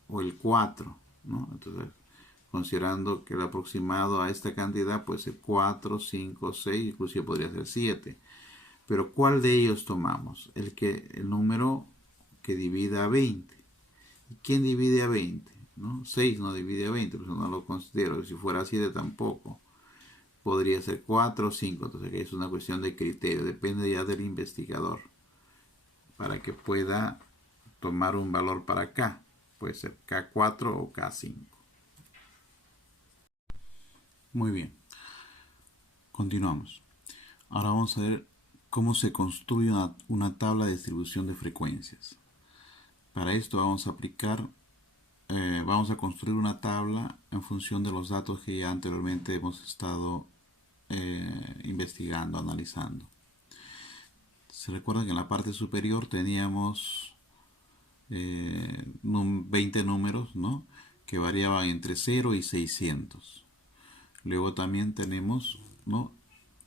o el 4, ¿no? Entonces, considerando que el aproximado a esta cantidad puede ser 4, 5, 6, inclusive podría ser 7. Pero ¿cuál de ellos tomamos? El número que divida a 20. ¿Y quién divide a 20? ¿No? 6 no divide a 20, por eso no lo considero. Si fuera 7 tampoco. podría ser 4 o 5. Entonces es una cuestión de criterio, depende ya del investigador para que pueda tomar un valor para K. Puede ser K4 o K5. Muy bien, continuamos. Ahora vamos a ver cómo se construye una tabla de distribución de frecuencias. Para esto vamos a construir una tabla en función de los datos que ya anteriormente hemos estado investigando, analizando. Se recuerda que en la parte superior teníamos 20 números, ¿no?, que variaban entre 0 y 600. Luego también tenemos, ¿no?,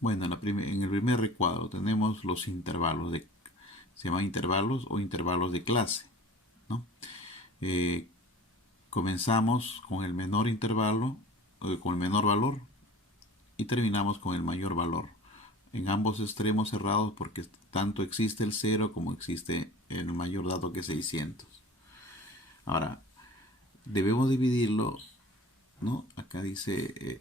bueno, en el primer recuadro tenemos los intervalos, se llaman intervalos o intervalos de clase, ¿no? Comenzamos con el menor intervalo, con el menor valor, y terminamos con el mayor valor. En ambos extremos cerrados, porque tanto existe el 0 como existe el mayor dato que es 600. Ahora, debemos dividirlo, ¿no? Acá dice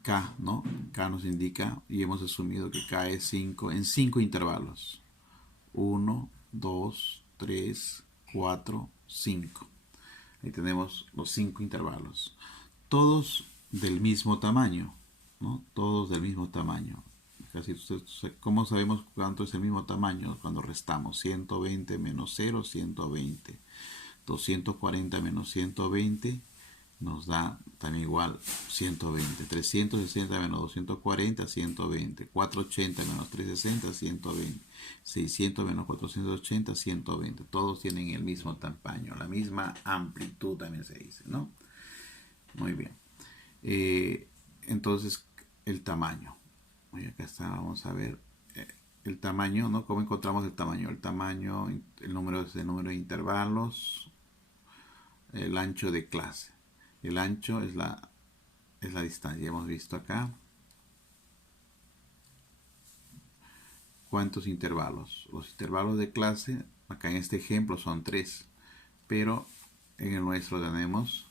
K, ¿no? K nos indica, y hemos asumido que K es 5, en 5 intervalos. 1, 2, 3, 4, 5. Ahí tenemos los 5 intervalos. Todos del mismo tamaño, ¿no? Todos del mismo tamaño. ¿Cómo sabemos cuánto es el mismo tamaño? Cuando restamos 120 menos 0, 120. 240 menos 120 nos da también igual 120. 360 menos 240, 120. 480 menos 360, 120. 600 menos 480, 120. Todos tienen el mismo tamaño, la misma amplitud también se dice, ¿no? Muy bien. Entonces, el tamaño. Acá está, vamos a ver el tamaño, ¿no? ¿Cómo encontramos el tamaño? El tamaño, el número es el número de intervalos, el ancho de clase. El ancho es la distancia. Ya hemos visto acá. ¿Cuántos intervalos? Los intervalos de clase, acá en este ejemplo son 3, pero en el nuestro tenemos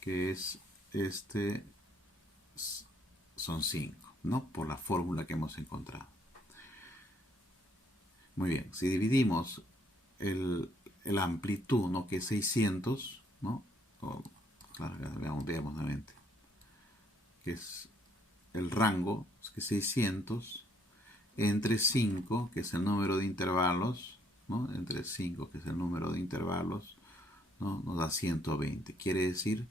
que es son 5, ¿no? Por la fórmula que hemos encontrado. Muy bien, si dividimos la amplitud, ¿no?, que es 600, ¿no? Claro, veamos nuevamente, que es el rango, que es 600, entre 5, que es el número de intervalos, ¿no? Entre 5, que es el número de intervalos, ¿no?, nos da 120. Quiere decir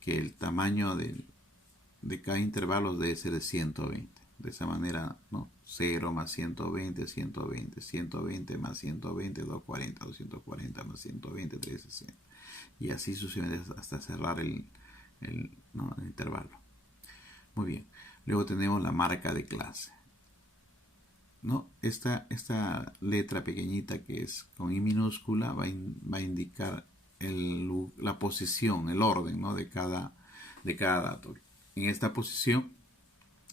que el tamaño de cada intervalo debe ser de 120. De esa manera, ¿no? 0 más 120, 120, 120 más 120, 240, 240 más 120, 360. Y así sucesivamente hasta cerrar el intervalo. Muy bien. Luego tenemos la marca de clase, ¿no? Esta letra pequeñita que es con I minúscula va a indicar la posición, el orden, ¿no?, de cada dato. En esta posición,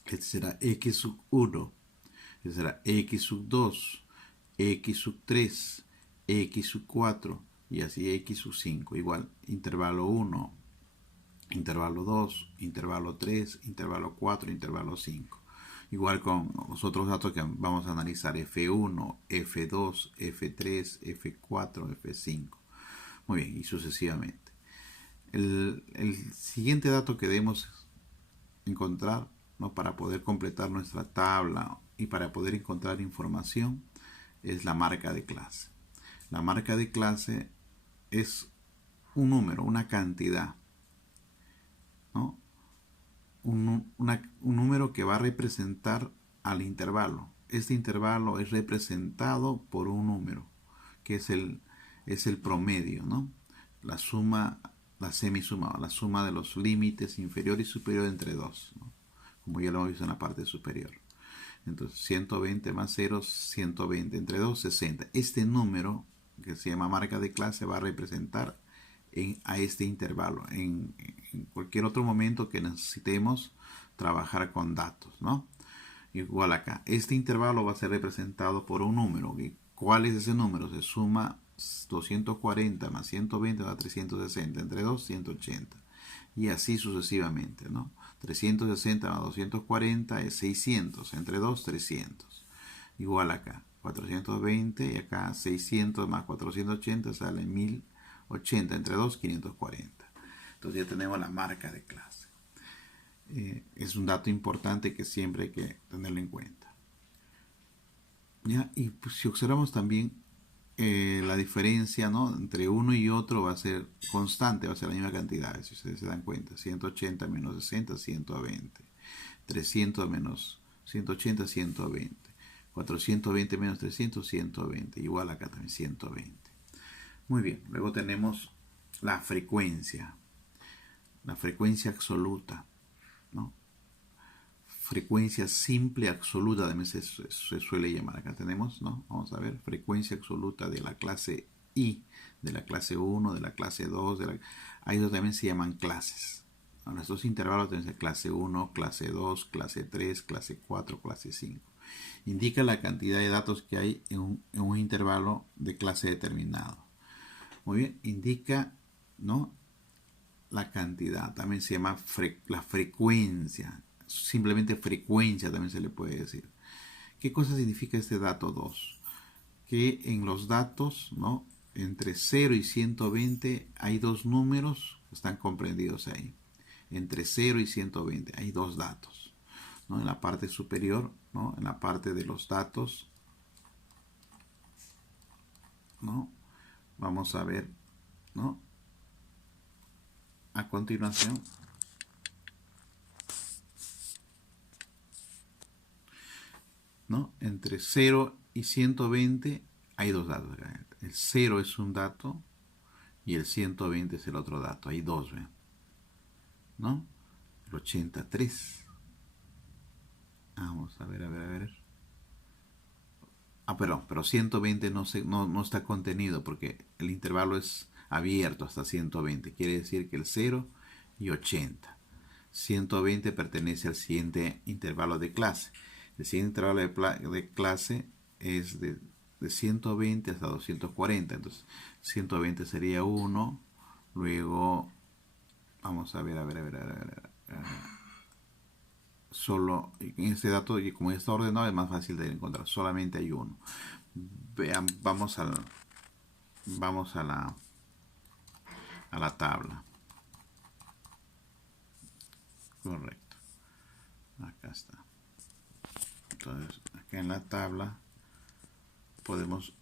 este será X sub 1, este será X sub 2, X sub 3, X sub 4 y así X sub 5. Igual, intervalo 1, intervalo 2, intervalo 3, intervalo 4, intervalo 5. Igual con los otros datos que vamos a analizar, F1, F2, F3, F4, F5. Muy bien, y sucesivamente. El siguiente dato que debemos encontrar, ¿no?, para poder completar nuestra tabla y para poder encontrar información, es la marca de clase. La marca de clase es un número, una cantidad, ¿no? Un número que va a representar al intervalo. Este intervalo es representado por un número, que es el promedio, ¿no? La suma, la semisuma, la suma de los límites inferior y superior entre 2, ¿no?, como ya lo hemos visto en la parte superior. Entonces, 120 más 0, 120 entre 2, 60. Este número, que se llama marca de clase, va a representar a este intervalo en cualquier otro momento que necesitemos trabajar con datos, ¿no? Igual acá, este intervalo va a ser representado por un número. ¿Cuál es ese número? Se suma 240 más 120 da 360, entre 2, 180. Y así sucesivamente, ¿no? 360 más 240 es 600. Entre 2, 300. Igual acá. 420 y acá 600 más 480 sale 1080. Entre 2, 540. Entonces ya tenemos la marca de clase. Es un dato importante que siempre hay que tenerlo en cuenta. ¿Ya? Y pues, si observamos también la diferencia, ¿no?, entre uno y otro va a ser constante, va a ser la misma cantidad, si ustedes se dan cuenta. 180 menos 60, 120. 300 menos 180, 120. 420 menos 300, 120. Igual acá también 120. Muy bien, luego tenemos la frecuencia absoluta, ¿no? Frecuencia simple absoluta también se suele llamar. Acá tenemos, ¿no? Vamos a ver, frecuencia absoluta de la clase I, de la clase 1, de la clase 2, ahí también se llaman clases. Ahora, estos intervalos tenemos clase 1, clase 2, clase 3, clase 4, clase 5. Indica la cantidad de datos que hay en un intervalo de clase determinado. Muy bien, indica, ¿no?, la cantidad. También se llama la frecuencia. Simplemente frecuencia también se le puede decir. ¿Qué cosa significa este dato 2? Que en los datos, ¿no?, entre 0 y 120 hay dos números que están comprendidos ahí. Entre 0 y 120 hay dos datos, ¿no? En la parte superior, ¿no?, en la parte de los datos, ¿no?, vamos a ver, ¿no?, a continuación, ¿no?, entre 0 y 120 hay dos datos. El 0 es un dato y el 120 es el otro dato. Hay dos, ¿ven?, ¿no? El 83. Vamos a ver. Pero 120 no está contenido porque el intervalo es abierto hasta 120. Quiere decir que el 0 y 80. 120 pertenece al siguiente intervalo de clase. El siguiente intervalo de clase es de 120 hasta 240. Entonces 120 sería 1. Luego vamos a ver. Solo en este dato, y como ya está ordenado, es más fácil de encontrar. Solamente hay uno. Vean, vamos a la tabla. Correcto. Acá está. Entonces, acá en la tabla podemos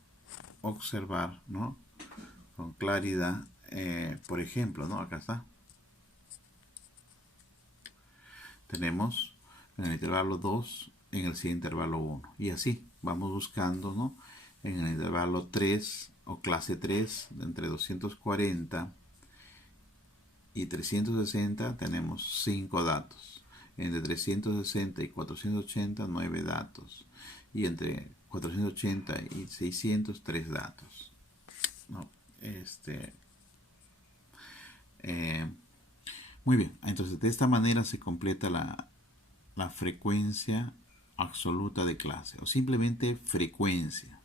observar, ¿no?, con claridad, por ejemplo, ¿no?, acá está. Tenemos en el intervalo 2, en el siguiente intervalo 1. Y así vamos buscando, ¿no?, en el intervalo 3 o clase 3, entre 240 y 360 tenemos 5 datos. Entre 360 y 480, 9 datos. Y entre 480 y 600, 3 datos, ¿no? Muy bien, entonces de esta manera se completa la frecuencia absoluta de clase, o simplemente frecuencia,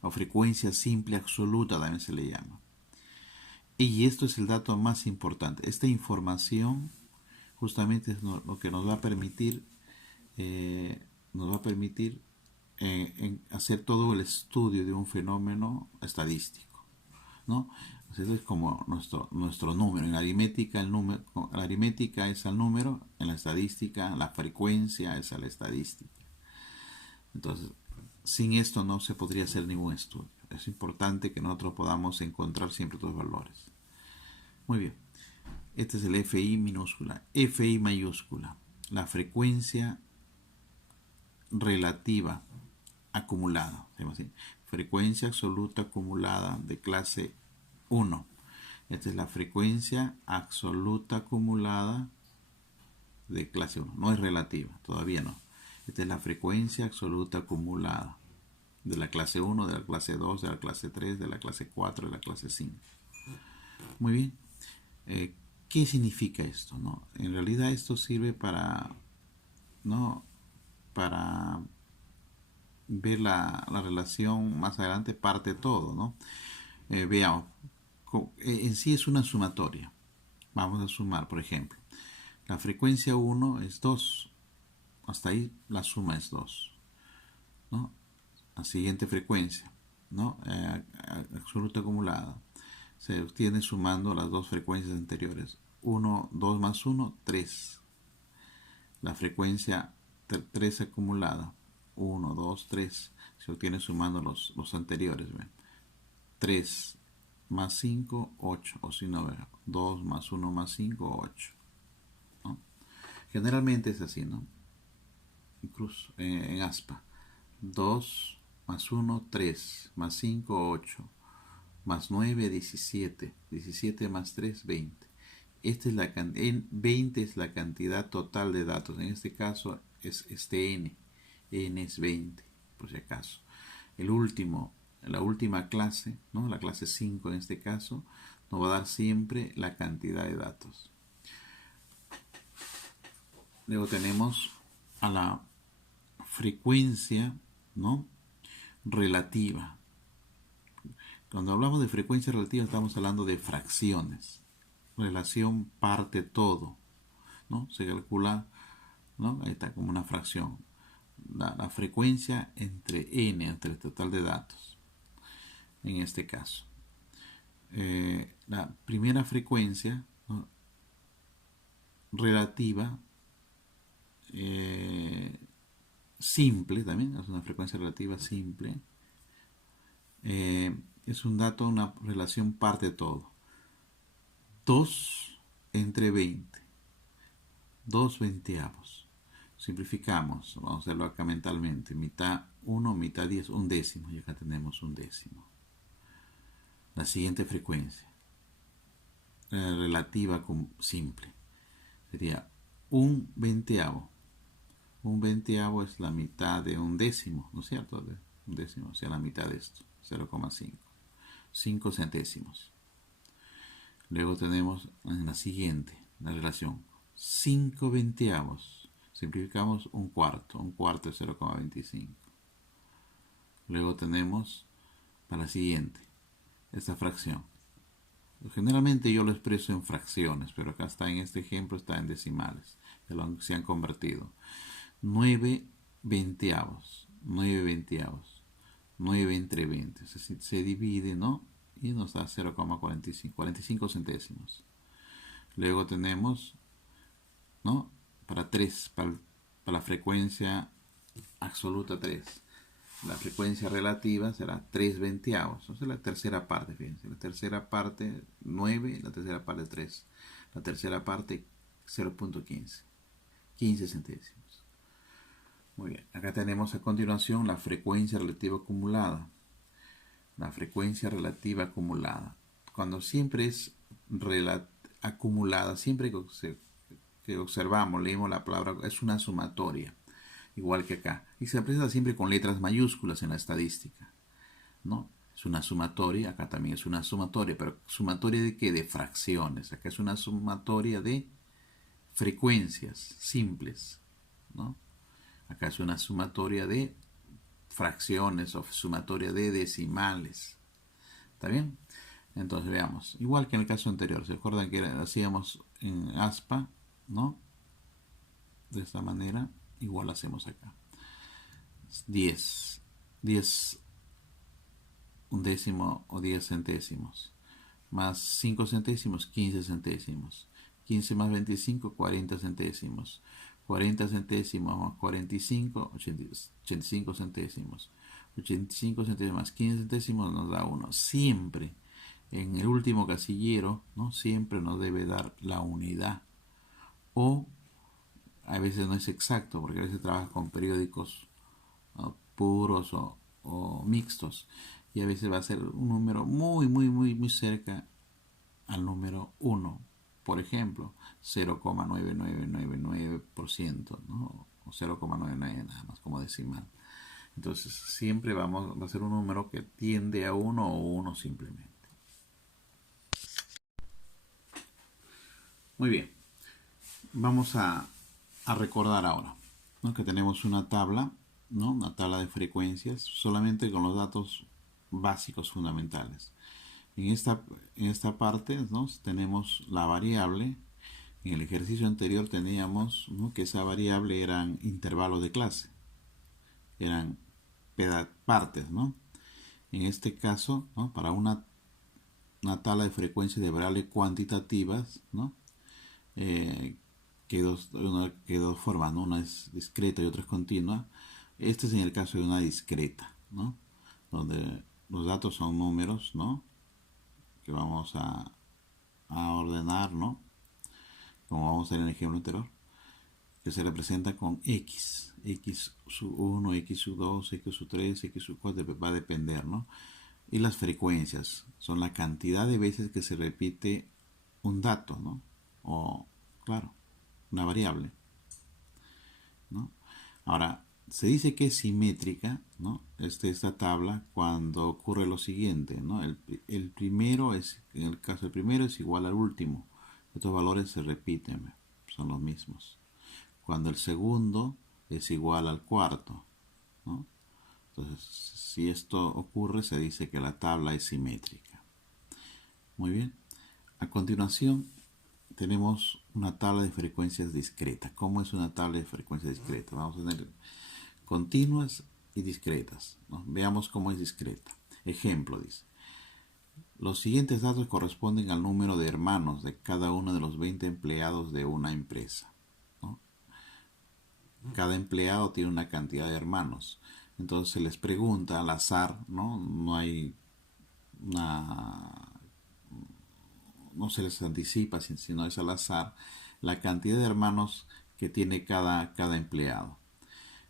o frecuencia simple absoluta también se le llama. Y esto es el dato más importante. Esta información justamente es lo que nos va a permitir hacer todo el estudio de un fenómeno estadístico, ¿no? Entonces es como nuestro número. En la aritmética, la aritmética es el número, en la estadística la frecuencia es la estadística. Entonces, sin esto no se podría hacer ningún estudio. Es importante que nosotros podamos encontrar siempre estos valores. Muy bien. Este es el FI minúscula. FI mayúscula. La frecuencia relativa acumulada. Frecuencia absoluta acumulada de clase 1. Esta es la frecuencia absoluta acumulada de clase 1. No es relativa, todavía no. Esta es la frecuencia absoluta acumulada de la clase 1, de la clase 2, de la clase 3, de la clase 4, de la clase 5. Muy bien. ¿Qué significa esto, no? En realidad esto sirve para ver la relación más adelante, parte todo, ¿no? Veamos. En sí es una sumatoria. Vamos a sumar, por ejemplo. La frecuencia 1 es 2. Hasta ahí la suma es 2, ¿no? La siguiente frecuencia, ¿no? Absoluta acumulada. Se obtiene sumando las dos frecuencias anteriores. 1, 2 más 1, 3. La frecuencia 3 acumulada. 1, 2, 3. Se obtiene sumando los anteriores. ¿Ven? 3 más 5, 8. O si no, 2 más 1 más 5, 8. ¿No? Generalmente es así, ¿no? Incluso en aspa. 2 más 1, 3. Más 5, 8. Más 9, 17. 17 más 3, 20. Esta es la 20 es la cantidad total de datos. En este caso es este n. N es 20, por si acaso. La última clase, ¿no? La clase 5 en este caso, nos va a dar siempre la cantidad de datos. Luego tenemos a la frecuencia, ¿no? Relativa. Cuando hablamos de frecuencia relativa estamos hablando de fracciones. Relación parte todo, ¿no? Se calcula, ¿no? Ahí está como una fracción. La frecuencia entre n, entre el total de datos. En este caso. La primera frecuencia, ¿no? Relativa, simple también, es una frecuencia relativa simple. Es un dato, una relación parte todo. 2 entre 20. 2 veinteavos. Simplificamos, vamos a hacerlo acá mentalmente. Mitad 1, mitad 10, un décimo. Y acá tenemos un décimo. La siguiente frecuencia, relativa simple, sería un veinteavo. Un veinteavo es la mitad de un décimo, ¿no es cierto? Un décimo, o sea, la mitad de esto, 0,5. 5 centésimos. Luego tenemos en la siguiente, la relación 5 veinteavos. Simplificamos un cuarto es 0,25. Luego tenemos para la siguiente, esta fracción. Generalmente yo lo expreso en fracciones, pero acá está en este ejemplo, está en decimales, que se han convertido. 9 veinteavos. 9 veinteavos. 9 entre 20. Se divide, ¿no? Y nos da 0,45. 45 centésimos. Luego tenemos, ¿no? Para 3, para la frecuencia absoluta 3. La frecuencia relativa será 3 veinteavos. O sea, la tercera parte, fíjense. La tercera parte 9, la tercera parte 3. La tercera parte 0,15. 15 centésimos. Muy bien, acá tenemos a continuación la frecuencia relativa acumulada. La frecuencia relativa acumulada. Cuando siempre es acumulada, siempre que observamos, leemos la palabra, es una sumatoria, igual que acá. Y se presenta siempre con letras mayúsculas en la estadística, ¿no? Es una sumatoria, acá también es una sumatoria, pero ¿sumatoria de qué? De fracciones. Acá es una sumatoria de frecuencias simples, ¿no? Acá es una sumatoria de fracciones o sumatoria de decimales. ¿Está bien? Entonces veamos. Igual que en el caso anterior. ¿Se acuerdan que hacíamos en aspa? ¿No? De esta manera. Igual hacemos acá. 10. 10 un décimo o 10 centésimos. Más 5 centésimos, 15 centésimos. 15 más 25, 40 centésimos. 40 centésimos más 45, 85 centésimos. 85 centésimos más 15 centésimos nos da 1. Siempre en el último casillero, ¿no? Siempre nos debe dar la unidad. O a veces no es exacto, porque a veces trabaja con periódicos, ¿no? Puros o mixtos. Y a veces va a ser un número muy cerca al número 1. Por ejemplo, 0,9999%, ¿no? O 0,99 nada más como decimal. Entonces siempre va a ser un número que tiende a 1 o 1 simplemente. Muy bien. Vamos a recordar ahora, ¿no? Que tenemos una tabla, ¿no? Una tabla de frecuencias solamente con los datos básicos fundamentales. En esta parte, ¿no? Tenemos la variable En el ejercicio anterior teníamos, ¿no?, que esa variable eran intervalos de clase, eran partes, ¿no? En este caso, ¿no?, para una tabla de frecuencias de variables cuantitativas, ¿no?, que dos formas, ¿no? Una es discreta y otra es continua. Este es en el caso de una discreta, ¿no?, donde los datos son números, ¿no?, que vamos a ordenar, ¿no?, como vamos a ver en el ejemplo anterior, que se representa con X, X sub 1, X sub 2, X sub 3, X sub 4, va a depender, ¿no? Y las frecuencias son la cantidad de veces que se repite un dato, ¿no? O, claro, una variable, ¿no? Ahora, se dice que es simétrica, ¿no?, esta tabla cuando ocurre lo siguiente, ¿no? El primero es, en el caso del primero es igual al último. Estos valores se repiten, son los mismos. Cuando el segundo es igual al cuarto, ¿no? Entonces, si esto ocurre, se dice que la tabla es simétrica. Muy bien. A continuación, tenemos una tabla de frecuencias discretas. ¿Cómo es una tabla de frecuencias discretas? Vamos a tener continuas y discretas, ¿no? Veamos cómo es discreta. Ejemplo, dice: los siguientes datos corresponden al número de hermanos de cada uno de los 20 empleados de una empresa, ¿no? Cada empleado tiene una cantidad de hermanos. Entonces se les pregunta al azar, ¿no? No hay una... no se les anticipa, sino es al azar, la cantidad de hermanos que tiene cada empleado.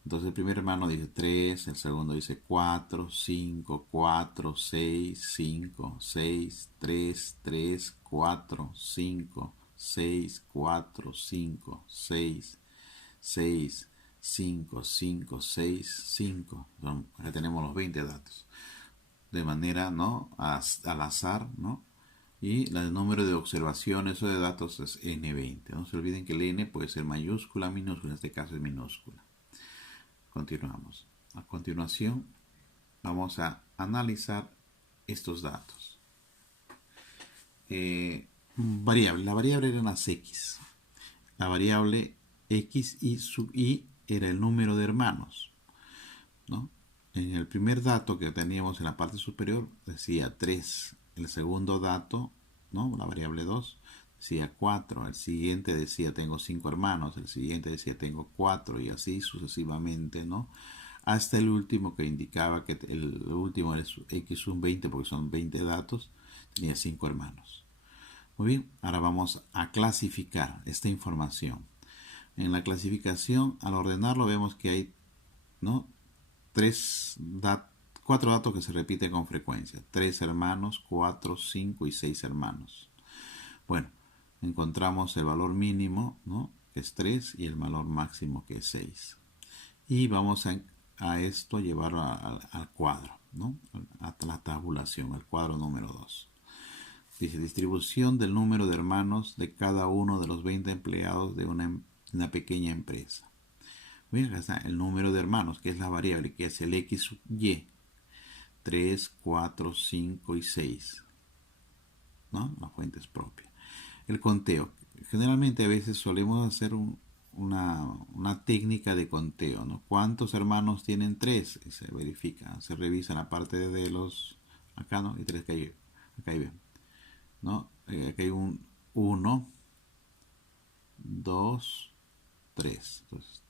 Entonces el primer hermano dice 3, el segundo dice 4, 5, 4, 6, 5, 6, 3, 3, 4, 5, 6, 4, 5, 6, 6, 5, 5, 6, 5. Ya tenemos los 20 datos. De manera, ¿no?, al azar, ¿no? Y el número de observaciones o de datos es n20. No se olviden que el n puede ser mayúscula, minúscula, en este caso es minúscula. Continuamos. A continuación, vamos a analizar estos datos. Variable. La variable eran las X. La variable X y sub I era el número de hermanos, ¿no? En el primer dato que teníamos en la parte superior decía 3. El segundo dato, ¿no?, la variable 2, decía 4. El siguiente decía tengo 5 hermanos. El siguiente decía tengo 4, y así sucesivamente, ¿no?, hasta el último, que indicaba que el último era X sub 20, porque son 20 datos, tenía 5 hermanos. Muy bien, ahora vamos a clasificar esta información. En la clasificación, al ordenarlo, vemos que hay, ¿no?, 4 datos que se repiten con frecuencia: 3 hermanos, 4, 5 y 6 hermanos. Bueno, encontramos el valor mínimo, ¿no?, que es 3, y el valor máximo, que es 6. Y vamos a esto llevarlo al cuadro, ¿no?, a la tabulación, al cuadro número 2. Dice: distribución del número de hermanos de cada uno de los 20 empleados de una pequeña empresa. Bien, acá está el número de hermanos, que es la variable, que es el X sub Y. 3, 4, 5 y 6, ¿no? La fuente es propia. El conteo. Generalmente a veces solemos hacer una técnica de conteo, ¿no? ¿Cuántos hermanos tienen 3? Y se verifica, se revisa la parte de los... acá, ¿no? Y 3 que hay, acá hay, ¿no? Aquí hay un 1, 2, 3. Entonces,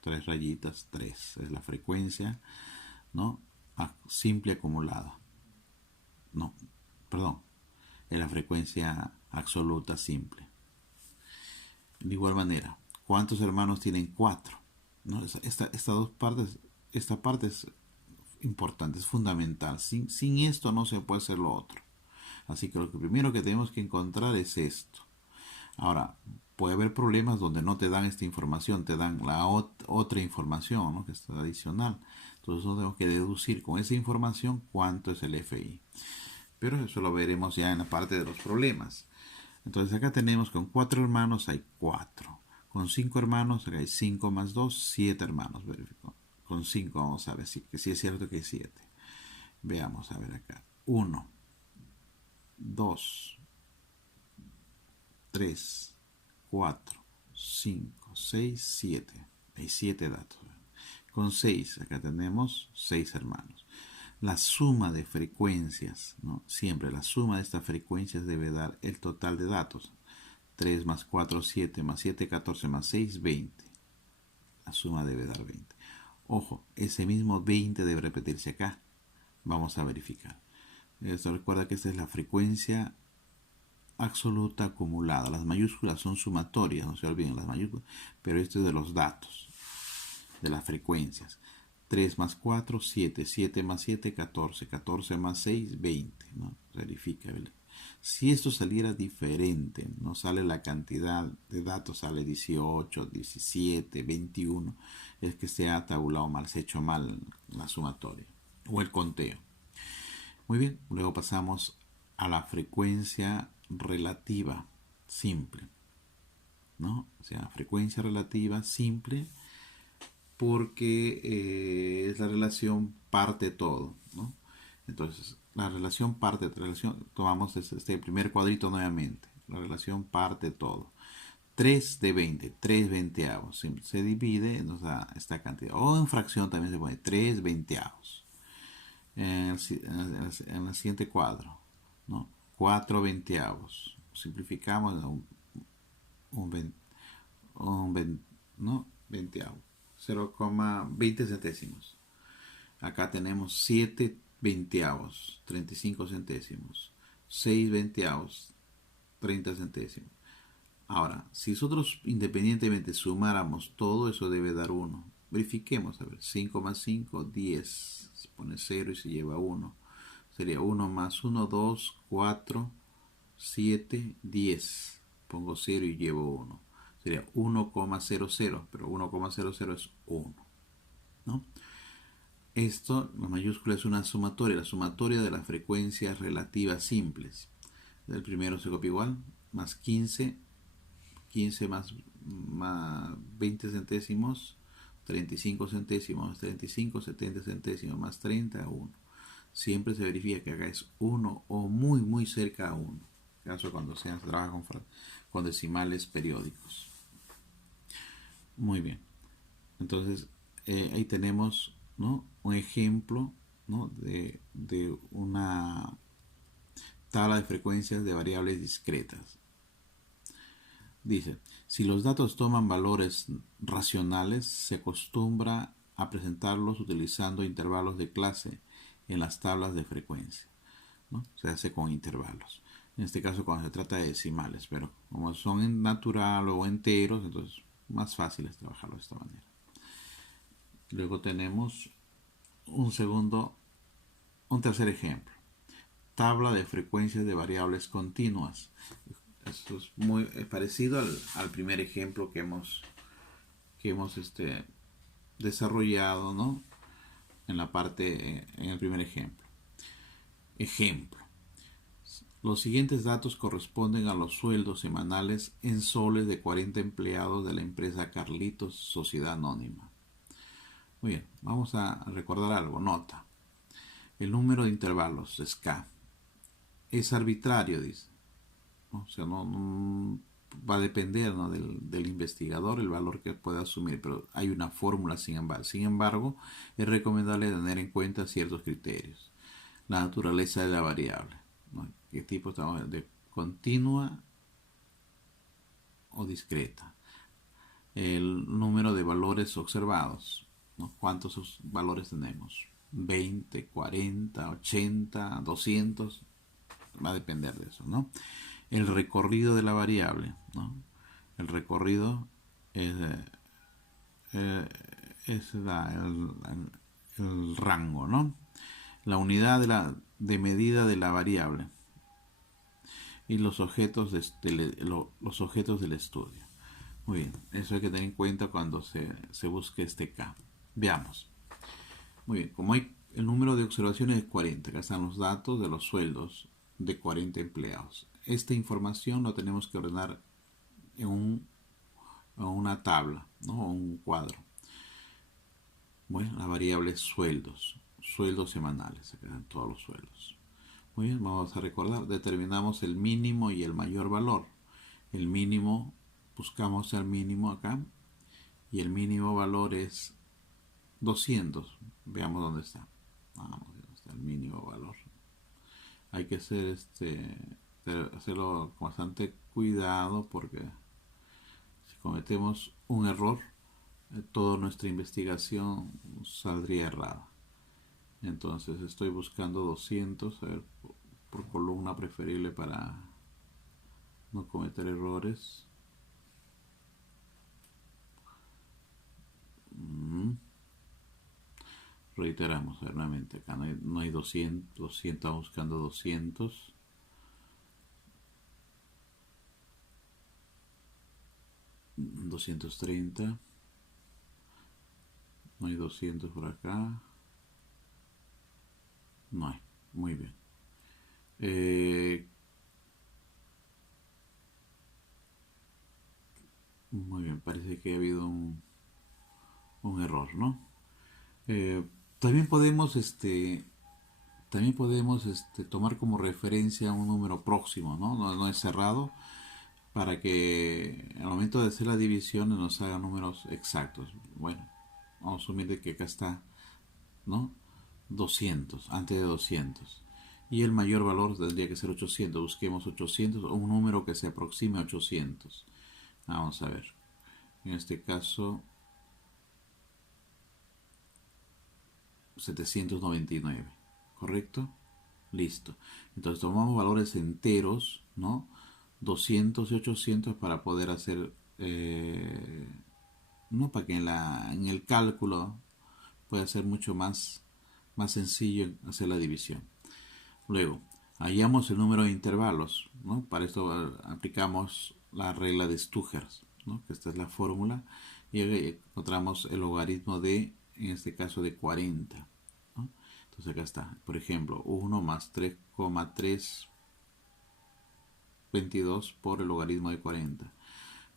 3 rayitas, 3 es la frecuencia, ¿no?, simple acumulada. No, perdón, es la frecuencia absoluta simple. De igual manera, ¿cuántos hermanos tienen 4? ¿No? Estas dos partes, esta parte es importante, es fundamental. Sin esto no se puede hacer lo otro. Así que lo primero que tenemos que encontrar es esto. Ahora, puede haber problemas donde no te dan esta información, te dan la otra información, ¿no?, que es adicional. Entonces tenemos que deducir con esa información cuánto es el FI. Pero eso lo veremos ya en la parte de los problemas. Entonces acá tenemos, con 4 hermanos hay 4. Con 5 hermanos acá hay 5 más 2, 7 hermanos. Verifico. Con 5 vamos a ver que sí es cierto que hay 7. Veamos, a ver acá. 1, 2, 3, 4, 5, 6, 7. Hay 7 datos. Con 6, acá tenemos 6 hermanos. La suma de frecuencias, ¿no? Siempre la suma de estas frecuencias debe dar el total de datos. 3 más 4, 7, más 7, 14, más 6, 20. La suma debe dar 20. Ojo, ese mismo 20 debe repetirse acá. Vamos a verificar. Esto recuerda que esta es la frecuencia absoluta acumulada. Las mayúsculas son sumatorias, no se olviden las mayúsculas, pero esto es de los datos, de las frecuencias. 3 más 4, 7, 7 más 7, 14, 14 más 6, 20, ¿no? Verifica, ¿verdad? Si esto saliera diferente, no sale la cantidad de datos, sale 18, 17, 21, es que se ha tabulado mal, se ha hecho mal la sumatoria o el conteo. Muy bien, luego pasamos a la frecuencia relativa simple, ¿no? O sea, frecuencia relativa simple porque es la relación parte todo, ¿no? Entonces, la relación parte, tomamos este primer cuadrito nuevamente, la relación parte todo. 3 de 20, 3 veinteavos, se divide, nos da esta cantidad. O en fracción también se pone 3 veinteavos. En el siguiente cuadro, ¿no? 4 veinteavos. Simplificamos ¿no? Veinteavo. 0,20 centésimos. Acá tenemos 7 veinteavos, 35 centésimos. 6 veinteavos, 30 centésimos. Ahora, si nosotros independientemente sumáramos todo, eso debe dar 1. Verifiquemos, a ver, 5 más 5, 10. Se pone 0 y se lleva 1. Sería 1 más 1, 2, 4, 7, 10. Pongo 0 y llevo 1. Sería 1,00, pero 1,00 es 1, ¿no? Esto, la mayúscula es una sumatoria, la sumatoria de las frecuencias relativas simples. El primero se copia igual, más 15, 15 más 20 centésimos, 35 centésimos, más 35, 70 centésimos, más 30, 1. Siempre se verifica que acá es 1 o muy, muy cerca a 1. Caso cuando se trabaja con decimales periódicos. Muy bien. Entonces, ahí tenemos, ¿no? Un ejemplo, ¿no? de una tabla de frecuencias de variables discretas. Dice, si los datos toman valores racionales, se acostumbra a presentarlos utilizando intervalos de clase en las tablas de frecuencia, ¿no? Se hace con intervalos. En este caso cuando se trata de decimales, pero como son en natural o enteros, entonces más fácil es trabajarlo de esta manera. Luego tenemos un tercer ejemplo. Tabla de frecuencias de variables continuas. Esto es muy parecido al primer ejemplo que hemos desarrollado, ¿no? En el primer ejemplo. Ejemplo. Los siguientes datos corresponden a los sueldos semanales en soles de 40 empleados de la empresa Carlitos Sociedad Anónima. Muy bien, vamos a recordar algo. Nota. El número de intervalos, SK, es arbitrario, dice. O sea, no va a depender, ¿no? del investigador el valor que pueda asumir, pero hay una fórmula sin embargo. Sin embargo, es recomendable tener en cuenta ciertos criterios. La naturaleza de la variable, ¿no? ¿Qué tipo estamos de continua o discreta? El número de valores observados, ¿no? ¿Cuántos valores tenemos? 20, 40, 80, 200. Va a depender de eso, ¿no? El recorrido de la variable, ¿no? El recorrido es el rango, ¿no? La unidad de medida de la variable y los objetos del estudio. Muy bien, eso hay que tener en cuenta cuando se busque este K. Veamos. Muy bien, como hay el número de observaciones es 40, acá están los datos de los sueldos de 40 empleados. Esta información la tenemos que ordenar en una tabla, ¿no? O un cuadro. Bueno, la variable es sueldos semanales, acá están todos los sueldos. Muy bien, vamos a recordar, determinamos el mínimo y el mayor valor. El mínimo buscamos el mínimo acá y el mínimo valor es 200. Veamos dónde está. Vamos, dónde está el mínimo valor. Hay que hacerlo con bastante cuidado porque si cometemos un error, toda nuestra investigación saldría errada. Entonces estoy buscando 200, a ver, por columna preferible para no cometer errores. Reiteramos, a ver, nuevamente, acá no hay 200, estamos buscando 200. $230. No hay 200 por acá. No hay. Muy bien. Muy bien, parece que ha habido un error, ¿no? Eh, también podemos, tomar como referencia un número próximo, ¿no? No es cerrado, para que al momento de hacer la división nos haga números exactos. Bueno, vamos a asumir de que acá está, ¿no? 200, antes de 200. Y el mayor valor tendría que ser 800. Busquemos 800 o un número que se aproxime a 800. Vamos a ver. En este caso, 799. ¿Correcto? Listo. Entonces tomamos valores enteros, ¿no? 200 y 800 para poder hacer, no, para que en el cálculo pueda ser mucho más sencillo hacer la división. Luego, hallamos el número de intervalos, ¿no? Para esto aplicamos la regla de Stugger, ¿no? Que esta es la fórmula, y encontramos el logaritmo de, en este caso, de 40, ¿no? Entonces acá está, por ejemplo, 1 más 3,322 por el logaritmo de 40.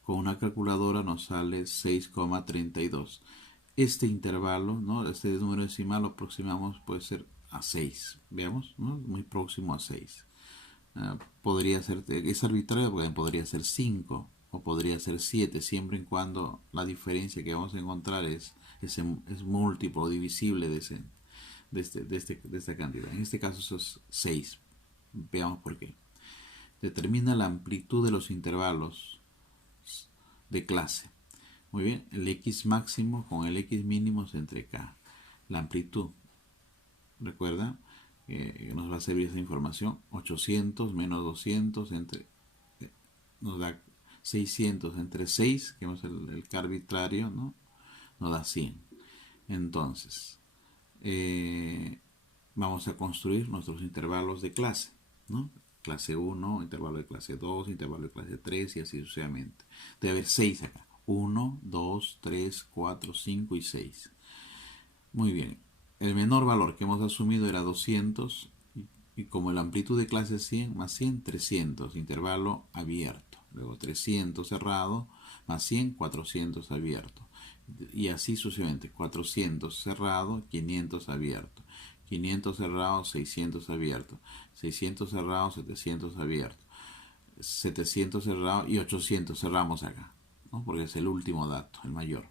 Con una calculadora nos sale 6,32. Este intervalo, ¿no? Este número decimal lo aproximamos, puede ser a 6. Veamos, ¿no? Muy próximo a 6. Podría ser, es arbitrario porque podría ser 5 o podría ser 7, siempre y cuando la diferencia que vamos a encontrar es múltiplo o divisible de esta cantidad. En este caso eso es 6. Veamos por qué. Determina la amplitud de los intervalos de clase. Muy bien, el x máximo con el x mínimo entre k. La amplitud, recuerda, nos va a servir esa información. 800 menos 200 nos da 600 entre 6, que es el k arbitrario, ¿no? Nos da 100. Entonces, vamos a construir nuestros intervalos de clase, ¿no? Clase 1, intervalo de clase 2, intervalo de clase 3 y así sucesivamente. Debe haber 6 acá. 1, 2, 3, 4, 5 y 6. Muy bien. El menor valor que hemos asumido era 200 y como la amplitud de clase es 100 más 100, 300, intervalo abierto. Luego 300 cerrado más 100, 400 abierto. Y así sucesivamente. 400 cerrado, 500 abierto. 500 cerrado, 600 abierto. 600 cerrado, 700 abierto. 700 cerrado y 800 cerramos acá, ¿no? Porque es el último dato, el mayor,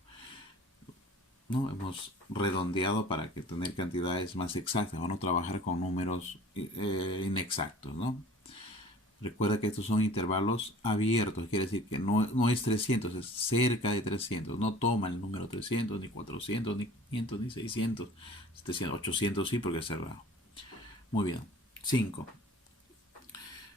¿no? Hemos redondeado para que tener cantidades más exactas, vamos a trabajar con números inexactos, ¿no? Recuerda que estos son intervalos abiertos, quiere decir que no es 300, es cerca de 300. No toma el número 300, ni 400, ni 500, ni 600, 700, 800 sí, porque es cerrado. Muy bien. 5.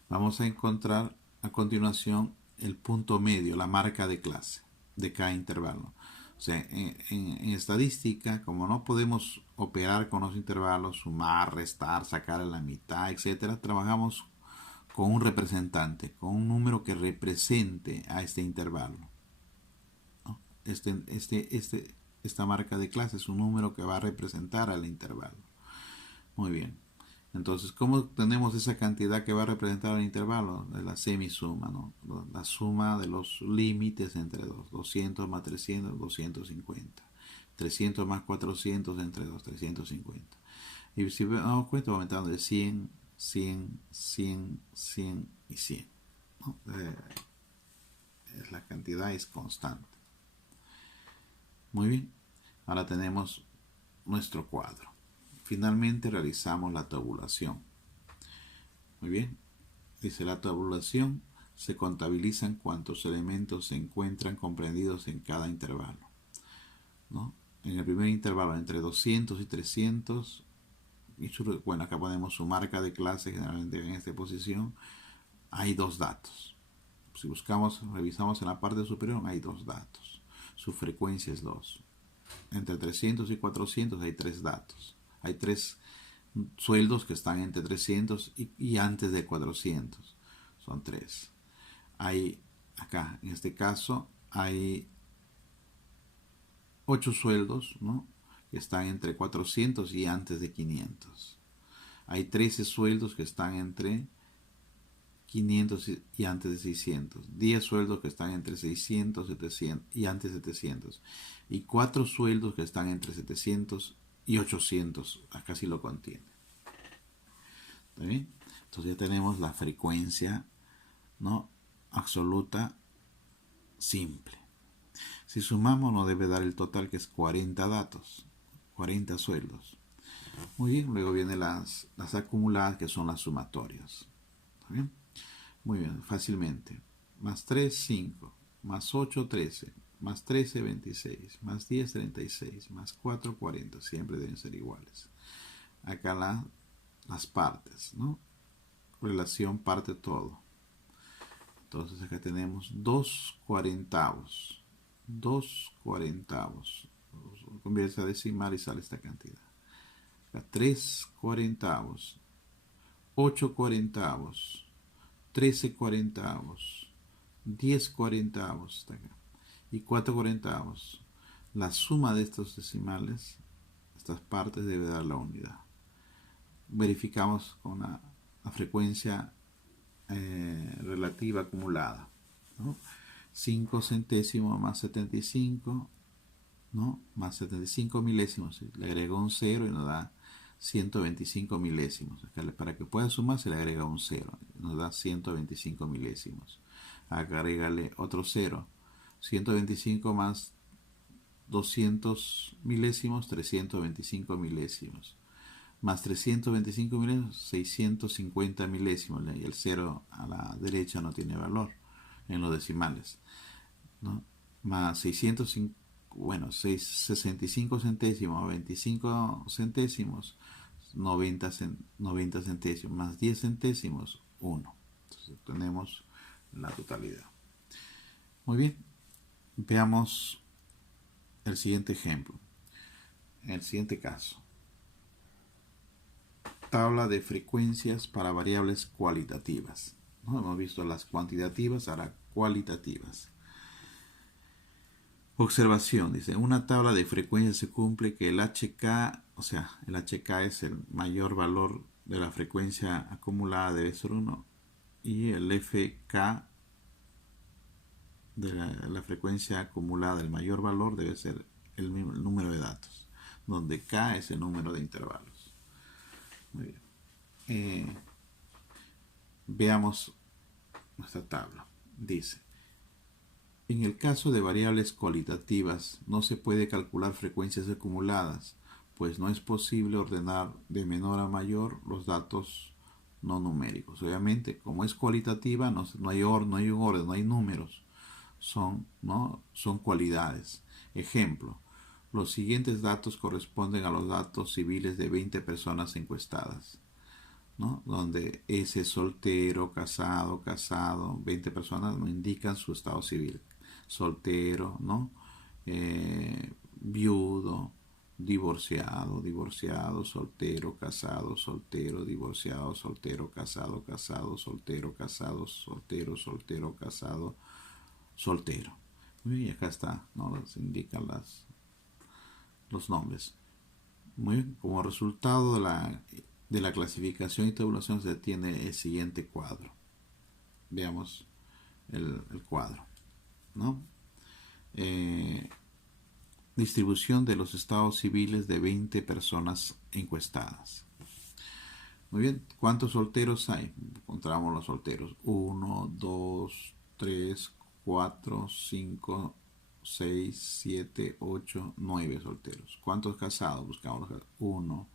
Vamos a encontrar a continuación el punto medio, la marca de clase de cada intervalo. O sea, en estadística, como no podemos operar con los intervalos, sumar, restar, sacar a la mitad, etcétera, trabajamos con un representante, con un número que represente a este intervalo, ¿no? Esta marca de clase es un número que va a representar al intervalo. Muy bien. Entonces, ¿cómo tenemos esa cantidad que va a representar el intervalo? De la semisuma, ¿no? La suma de los límites entre 2. 200 más 300, 250. 300 más 400 entre 2, 350. Y si damos cuenta, va aumentando de 100, 100, 100, 100 y 100, ¿no? La cantidad es constante. Muy bien. Ahora tenemos nuestro cuadro. Finalmente realizamos la tabulación. Muy bien. Dice la tabulación. Se contabilizan cuántos elementos se encuentran comprendidos en cada intervalo, ¿no? En el primer intervalo entre 200 y 300, bueno, acá ponemos su marca de clase, generalmente en esta posición, hay dos datos. Si revisamos en la parte superior, hay dos datos. Su frecuencia es 2. Entre 300 y 400 hay tres datos. Hay tres sueldos que están entre 300 y antes de 400. Son tres. Hay, acá, en este caso, hay 8 sueldos, ¿no?, que están entre 400 y antes de 500. Hay 13 sueldos que están entre 500 y antes de 600. 10 sueldos que están entre 600 y antes de 700. Y 4 sueldos que están entre 700 y 800. Acá sí lo contiene. ¿Está bien? Entonces ya tenemos la frecuencia, ¿no?, absoluta simple. Si sumamos nos debe dar el total, que es 40 datos, 40 sueldos. Muy bien, luego vienen las acumuladas, que son las sumatorias. ¿Está bien? Muy bien, fácilmente. Más 3, 5, más 8, 13, más 13, 26, más 10, 36, más 4, 40. Siempre deben ser iguales. Acá las partes, ¿no? Relación parte todo. Entonces acá tenemos 2 cuarentavos. 2 cuarentavos. Convierte a decimal y sale esta cantidad. Acá 3 cuarentavos. 8 cuarentavos. 13 cuarentavos. 10 cuarentavos. Está acá. Y 4 cuarentavos. La suma de estos decimales, estas partes, debe dar la unidad. Verificamos con la frecuencia relativa acumulada, ¿no? 5 centésimos más 75, ¿no?, más 75 milésimos. Le agrega un 0 y nos da 125 milésimos. Acá, para que pueda sumar, se le agrega un 0, nos da 125 milésimos. Acá agrégale otro 0. 125 más 200 milésimos, 325 milésimos. Más 325 milésimos, 650 milésimos. Y el 0 a la derecha no tiene valor en los decimales, ¿no? Más 65 centésimos, 25 centésimos, 90 centésimos, más 10 centésimos, 1. Entonces tenemos la totalidad. Muy bien, veamos el siguiente ejemplo. En el siguiente caso, tabla de frecuencias para variables cualitativas, ¿no? Hemos visto las cuantitativas, ahora cualitativas. Observación, dice, una tabla de frecuencias se cumple que el HK, o sea, el HK es el mayor valor de la frecuencia acumulada, debe ser 1, y el FK de la frecuencia acumulada, el mayor valor, debe ser el número de datos, donde K es el número de intervalos. Muy bien. Veamos nuestra tabla. Dice, en el caso de variables cualitativas no se puede calcular frecuencias acumuladas, pues no es posible ordenar de menor a mayor los datos no numéricos. Obviamente, como es cualitativa, no hay un orden, no hay números, son cualidades. Ejemplo, los siguientes datos corresponden a los datos civiles de 20 personas encuestadas, ¿no?, donde S es soltero, casado, 20 personas no indican su estado civil. Soltero, ¿no?, viudo, divorciado, soltero, casado, divorciado, soltero, casado, soltero, soltero, casado, soltero. Y acá está, ¿no?, nos indican los nombres. Muy bien. Como resultado de la clasificación y tabulación se tiene el siguiente cuadro. Veamos el cuadro, ¿no? Distribución de los estados civiles de 20 personas encuestadas. Muy bien, ¿cuántos solteros hay? Encontramos los solteros. 1, 2, 3, 4, 5, 6, 7, 8, 9 solteros. ¿Cuántos casados? Buscamos 1,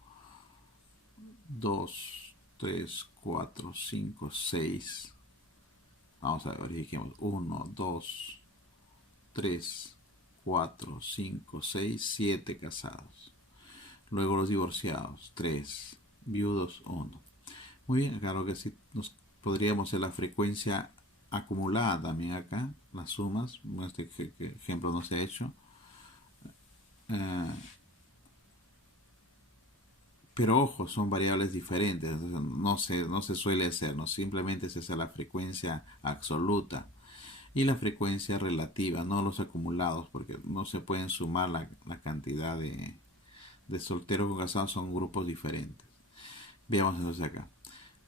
2, 3, 4, 5, 6. Vamos a ver, verifiquemos. 1, 2, 3, 4, 5, 6, 7 casados. Luego los divorciados, 3. Viudos, 1. Muy bien, claro que sí, nos podríamos hacer la frecuencia acumulada también acá, las sumas. Este ejemplo no se ha hecho. Pero ojo, son variables diferentes, entonces no se suele hacer, ¿no? Simplemente se hace la frecuencia absoluta y la frecuencia relativa, no los acumulados, porque no se pueden sumar la cantidad de solteros con casados, son grupos diferentes. Veamos entonces acá.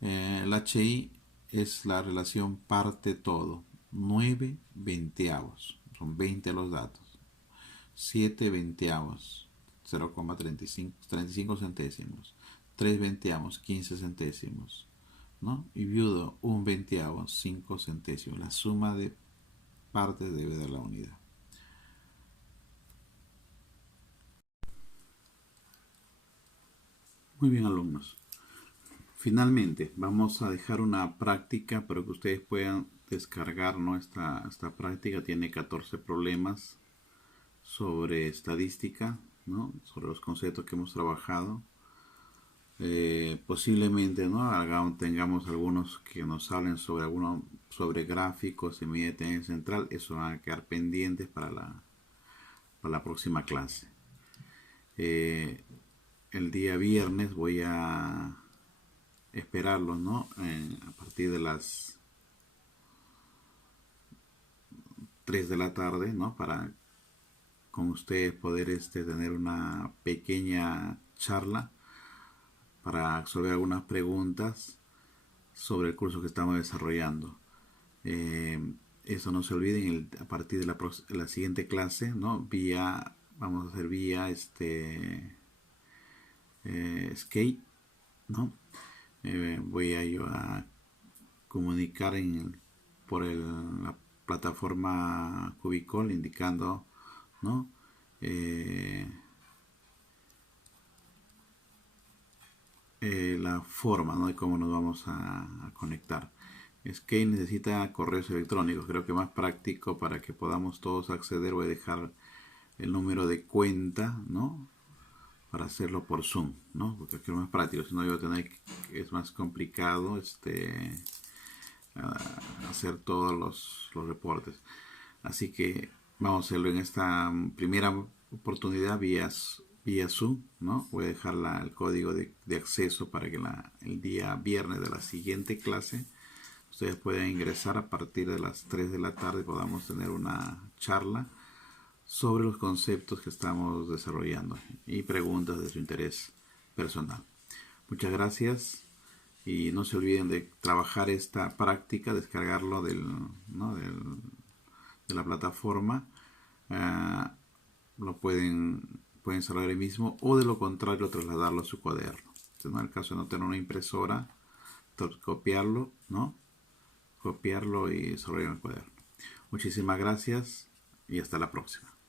El HI es la relación parte todo. 9 veinteavos, son 20 los datos. 7 veinteavos, 0,35 centésimos. 3 veinteavos, 15 centésimos, ¿no? Y viudo, 1 veinteavo, 5 centésimos. La suma de partes debe dar la unidad. Muy bien, alumnos. Finalmente, vamos a dejar una práctica para que ustedes puedan descargar, ¿no? Esta práctica tiene 14 problemas sobre estadística, ¿no? Sobre los conceptos que hemos trabajado. Posiblemente, ¿no? Tengamos algunos que nos hablen sobre gráficos y medida de tendencia central. Eso van a quedar pendientes para la próxima clase. El día viernes voy a esperarlos, ¿no? A partir de las 3 de la tarde, ¿no? Para con ustedes poder tener una pequeña charla para resolver algunas preguntas sobre el curso que estamos desarrollando. Eso no se olviden, a partir de la siguiente clase, ¿no? Vamos a hacer vía Skate, ¿no? Voy a comunicar por la plataforma Cubicall indicando, ¿no? La forma, ¿no? De cómo nos vamos a conectar. Skate necesita correos electrónicos, creo que más práctico para que podamos todos acceder. Voy a dejar el número de cuenta, ¿no? Para hacerlo por Zoom, ¿no? Porque es más práctico, si no yo es más complicado hacer todos los reportes. Así que vamos a hacerlo en esta primera oportunidad vía Zoom, ¿no? Voy a dejar el código de acceso para que el día viernes de la siguiente clase ustedes puedan ingresar a partir de las 3 de la tarde, podamos tener una charla sobre los conceptos que estamos desarrollando y preguntas de su interés personal. Muchas gracias y no se olviden de trabajar esta práctica, descargarlo de la plataforma. Lo pueden desarrollar ahí mismo o de lo contrario trasladarlo a su cuaderno. En el caso de no tener una impresora, copiarlo, ¿no? Copiarlo y desarrollar el cuaderno. Muchísimas gracias y hasta la próxima.